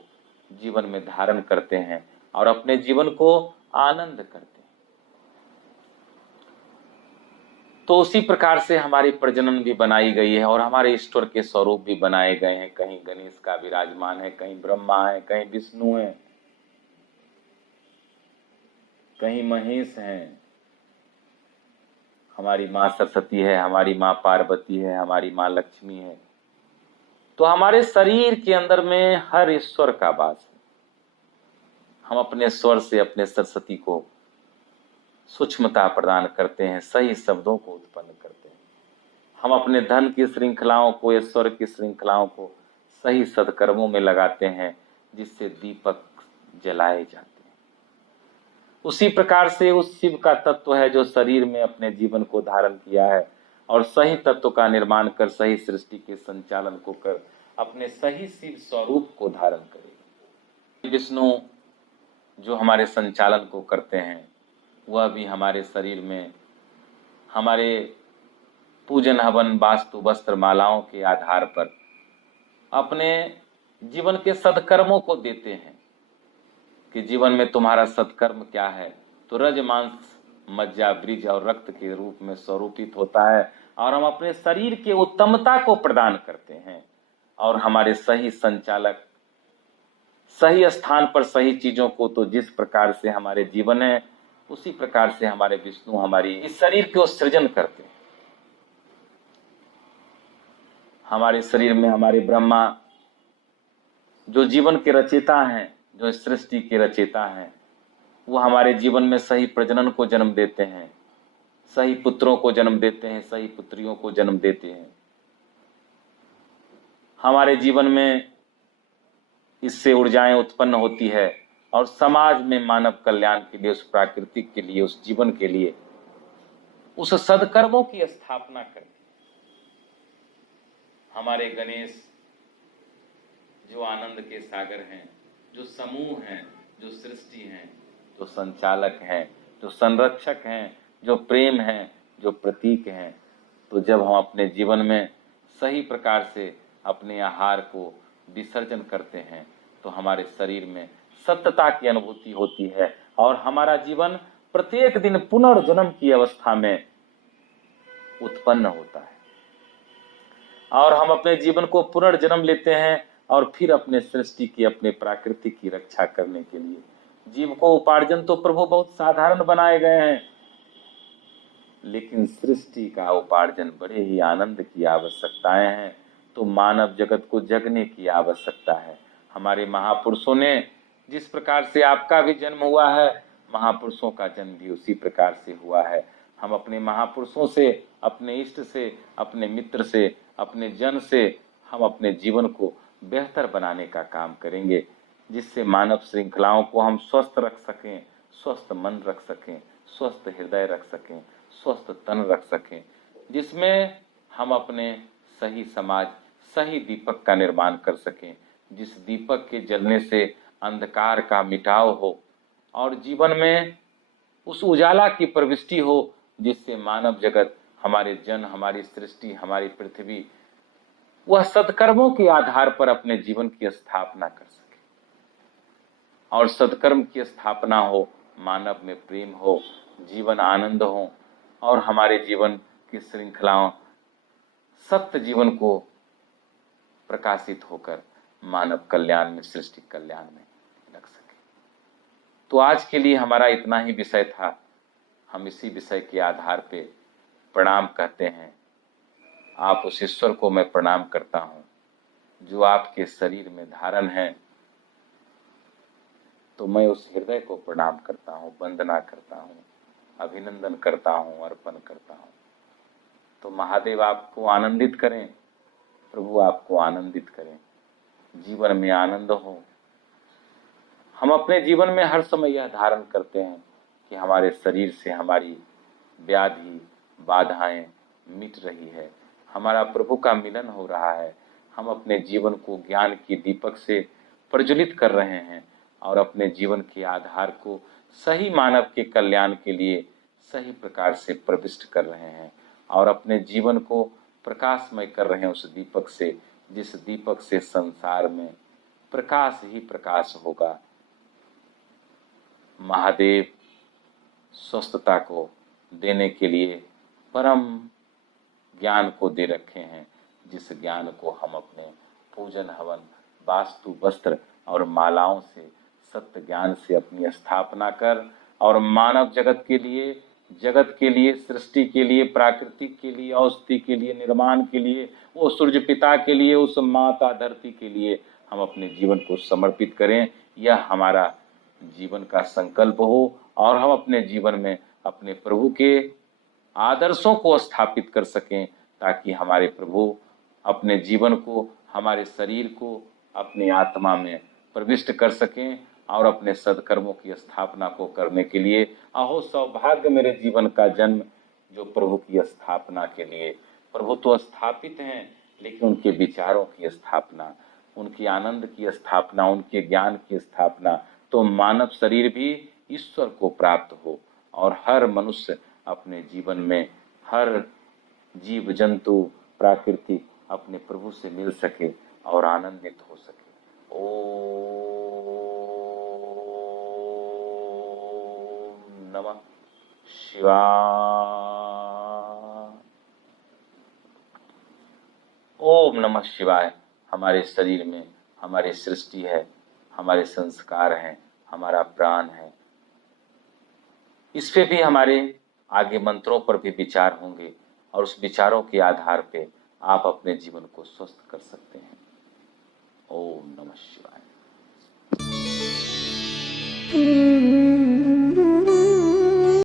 जीवन में धारण करते हैं और अपने जीवन को आनंद करते हैं। तो उसी प्रकार से हमारी प्रजनन भी बनाई गई है और हमारे ईश्वर के स्वरूप भी बनाए गए हैं। कहीं गणेश का विराजमान है, कहीं ब्रह्मा है, कहीं विष्णु है, कहीं महेश हैं, हमारी माँ सरस्वती है, हमारी माँ पार्वती है, हमारी माँ लक्ष्मी है। तो हमारे शरीर के अंदर में हर ईश्वर का वास है। हम अपने स्वर से अपने सरस्वती को सूक्ष्मता प्रदान करते हैं, सही शब्दों को उत्पन्न करते हैं। हम अपने धन की श्रृंखलाओं को, ईश्वर की श्रृंखलाओं को सही सदकर्मों में लगाते हैं, जिससे दीपक जलाए जाते हैं। उसी प्रकार से उस शिव का तत्व है जो शरीर में अपने जीवन को धारण किया है और सही तत्व का निर्माण कर, सही सृष्टि के संचालन को कर अपने सही शिव स्वरूप को धारण करेगा। विष्णु जो हमारे संचालन को करते हैं, वह भी हमारे शरीर में हमारे पूजन, हवन, वास्तु, वस्त्र, मालाओं के आधार पर अपने जीवन के सदकर्मों को देते हैं कि जीवन में तुम्हारा सत्कर्म क्या है। तो रज, मांस, मज्जा, ब्रिज और रक्त के रूप में स्वरूपित होता है और हम अपने शरीर के उत्तमता को प्रदान करते हैं और हमारे सही संचालक सही स्थान पर सही चीजों को, तो जिस प्रकार से हमारे जीवन है उसी प्रकार से हमारे विष्णु हमारी इस शरीर को सृजन करते हैं। हमारे शरीर में हमारे ब्रह्मा जो जीवन के रचयिता हैं, जो सृष्टि के रचयिता हैं, वो हमारे जीवन में सही प्रजनन को जन्म देते हैं, सही पुत्रों को जन्म देते हैं, सही पुत्रियों को जन्म देते हैं। हमारे जीवन में इससे ऊर्जाएं उत्पन्न होती है और समाज में मानव कल्याण के लिए, उस प्राकृतिक के लिए, उस जीवन के लिए, उस सदकर्मों की स्थापना करती है। हमारे गणेश जो आनंद के सागर हैं, जो समूह हैं, जो सृष्टि हैं, जो संचालक हैं, जो संरक्षक हैं, जो प्रेम हैं, जो प्रतीक हैं। तो जब हम अपने जीवन में सही प्रकार से अपने आहार को विसर्जन करते हैं तो हमारे शरीर में सत्यता की अनुभूति होती है और हमारा जीवन प्रत्येक दिन पुनर्जन्म की अवस्था में उत्पन्न होता है और हम अपने जीवन को पुनर्जन्म लेते हैं और फिर अपने सृष्टि की, अपने प्राकृतिक की रक्षा करने के लिए जीव को उपार्जन तो प्रभु बहुत साधारण बनाए गए हैं, लेकिन सृष्टि का उपार्जन बड़े ही आनंद की आवश्यकताएं हैं। तो मानव जगत को जगने की आवश्यकता है। हमारे महापुरुषों ने जिस प्रकार से आपका भी जन्म हुआ है, महापुरुषों का जन्म भी उसी प्रकार से हुआ है। हम अपने महापुरुषों से, अपने इष्ट से, अपने मित्र से, अपने जन से हम अपने जीवन को बेहतर बनाने का काम करेंगे, जिससे मानव श्रृंखलाओं को हम स्वस्थ रख सकें, स्वस्थ मन रख सकें, स्वस्थ हृदय रख सकें, स्वस्थ तन रख सकें, जिसमें हम अपने सही समाज, सही दीपक का निर्माण कर सकें, जिस दीपक के जलने से अंधकार का मिटाव हो और जीवन में उस उजाला की प्रविष्टि हो, जिससे मानव जगत, हमारे जन, हमारी सृष्टि, हमारी पृथ्वी वह सत्कर्मों के आधार पर अपने जीवन की स्थापना कर सके और सत्कर्म की स्थापना हो, मानव में प्रेम हो, जीवन आनंद हो और हमारे जीवन की श्रृंखलाओं सत्य जीवन को प्रकाशित होकर मानव कल्याण में, सृष्टि कल्याण में लग सके। तो आज के लिए हमारा इतना ही विषय था। हम इसी विषय के आधार पे प्रणाम कहते हैं। आप उस ईश्वर को मैं प्रणाम करता हूँ जो आपके शरीर में धारण है, तो मैं उस हृदय को प्रणाम करता हूँ, वंदना करता हूँ, अभिनंदन करता हूँ, अर्पण करता हूँ। तो महादेव आपको आनंदित करें, प्रभु आपको आनंदित करें, जीवन में आनंद हो। हम अपने जीवन में हर समय यह धारण करते हैं कि हमारे शरीर से हमारी व्याधि, बाधाएं मिट रही है, हमारा प्रभु का मिलन हो रहा है, हम अपने जीवन को ज्ञान के दीपक से प्रज्वलित कर रहे हैं और अपने जीवन के आधार को सही मानव के कल्याण के लिए सही प्रकार से प्रविष्ट कर रहे हैं और अपने जीवन को प्रकाशमय कर रहे हैं उस दीपक से, जिस दीपक से संसार में प्रकाश ही प्रकाश होगा। महादेव स्वस्थता को देने के लिए परम ज्ञान को दे रखे हैं, जिस ज्ञान को हम अपने पूजन, हवन, वास्तु, वस्त्र और मालाओं से, सत्य ज्ञान से अपनी स्थापना कर और मानव जगत के लिए, सृष्टि के लिए, प्राकृतिक के लिए, औषधि के लिए, निर्माण के लिए, वो सूर्य पिता के लिए, उस माता धरती के लिए हम अपने जीवन को समर्पित करें। यह हमारा जीवन का संकल्प हो और हम अपने जीवन में अपने प्रभु के आदर्शों को स्थापित कर सकें, ताकि हमारे प्रभु अपने जीवन को, हमारे शरीर को अपनी आत्मा में प्रविष्ट कर सकें और अपने सद्कर्मों की स्थापना को करने के लिए। अहो सौभाग्य मेरे जीवन का जन्म, जो प्रभु की स्थापना के लिए। प्रभु तो स्थापित हैं, लेकिन उनके विचारों की स्थापना, उनके आनंद की स्थापना, उनके ज्ञान की स्थापना, तो मानव शरीर भी ईश्वर को प्राप्त हो और हर मनुष्य अपने जीवन में, हर जीव जंतु, प्रकृति अपने प्रभु से मिल सके और आनंदित हो सके। ओम नमः शिवाय। ओम नमः शिवाय। हमारे शरीर में हमारी सृष्टि है, हमारे संस्कार हैं, हमारा प्राण है। इस पे भी हमारे आगे मंत्रों पर भी विचार होंगे और उस विचारों के आधार पे आप अपने जीवन को स्वस्थ कर सकते हैं। ओम नमः शिवाय।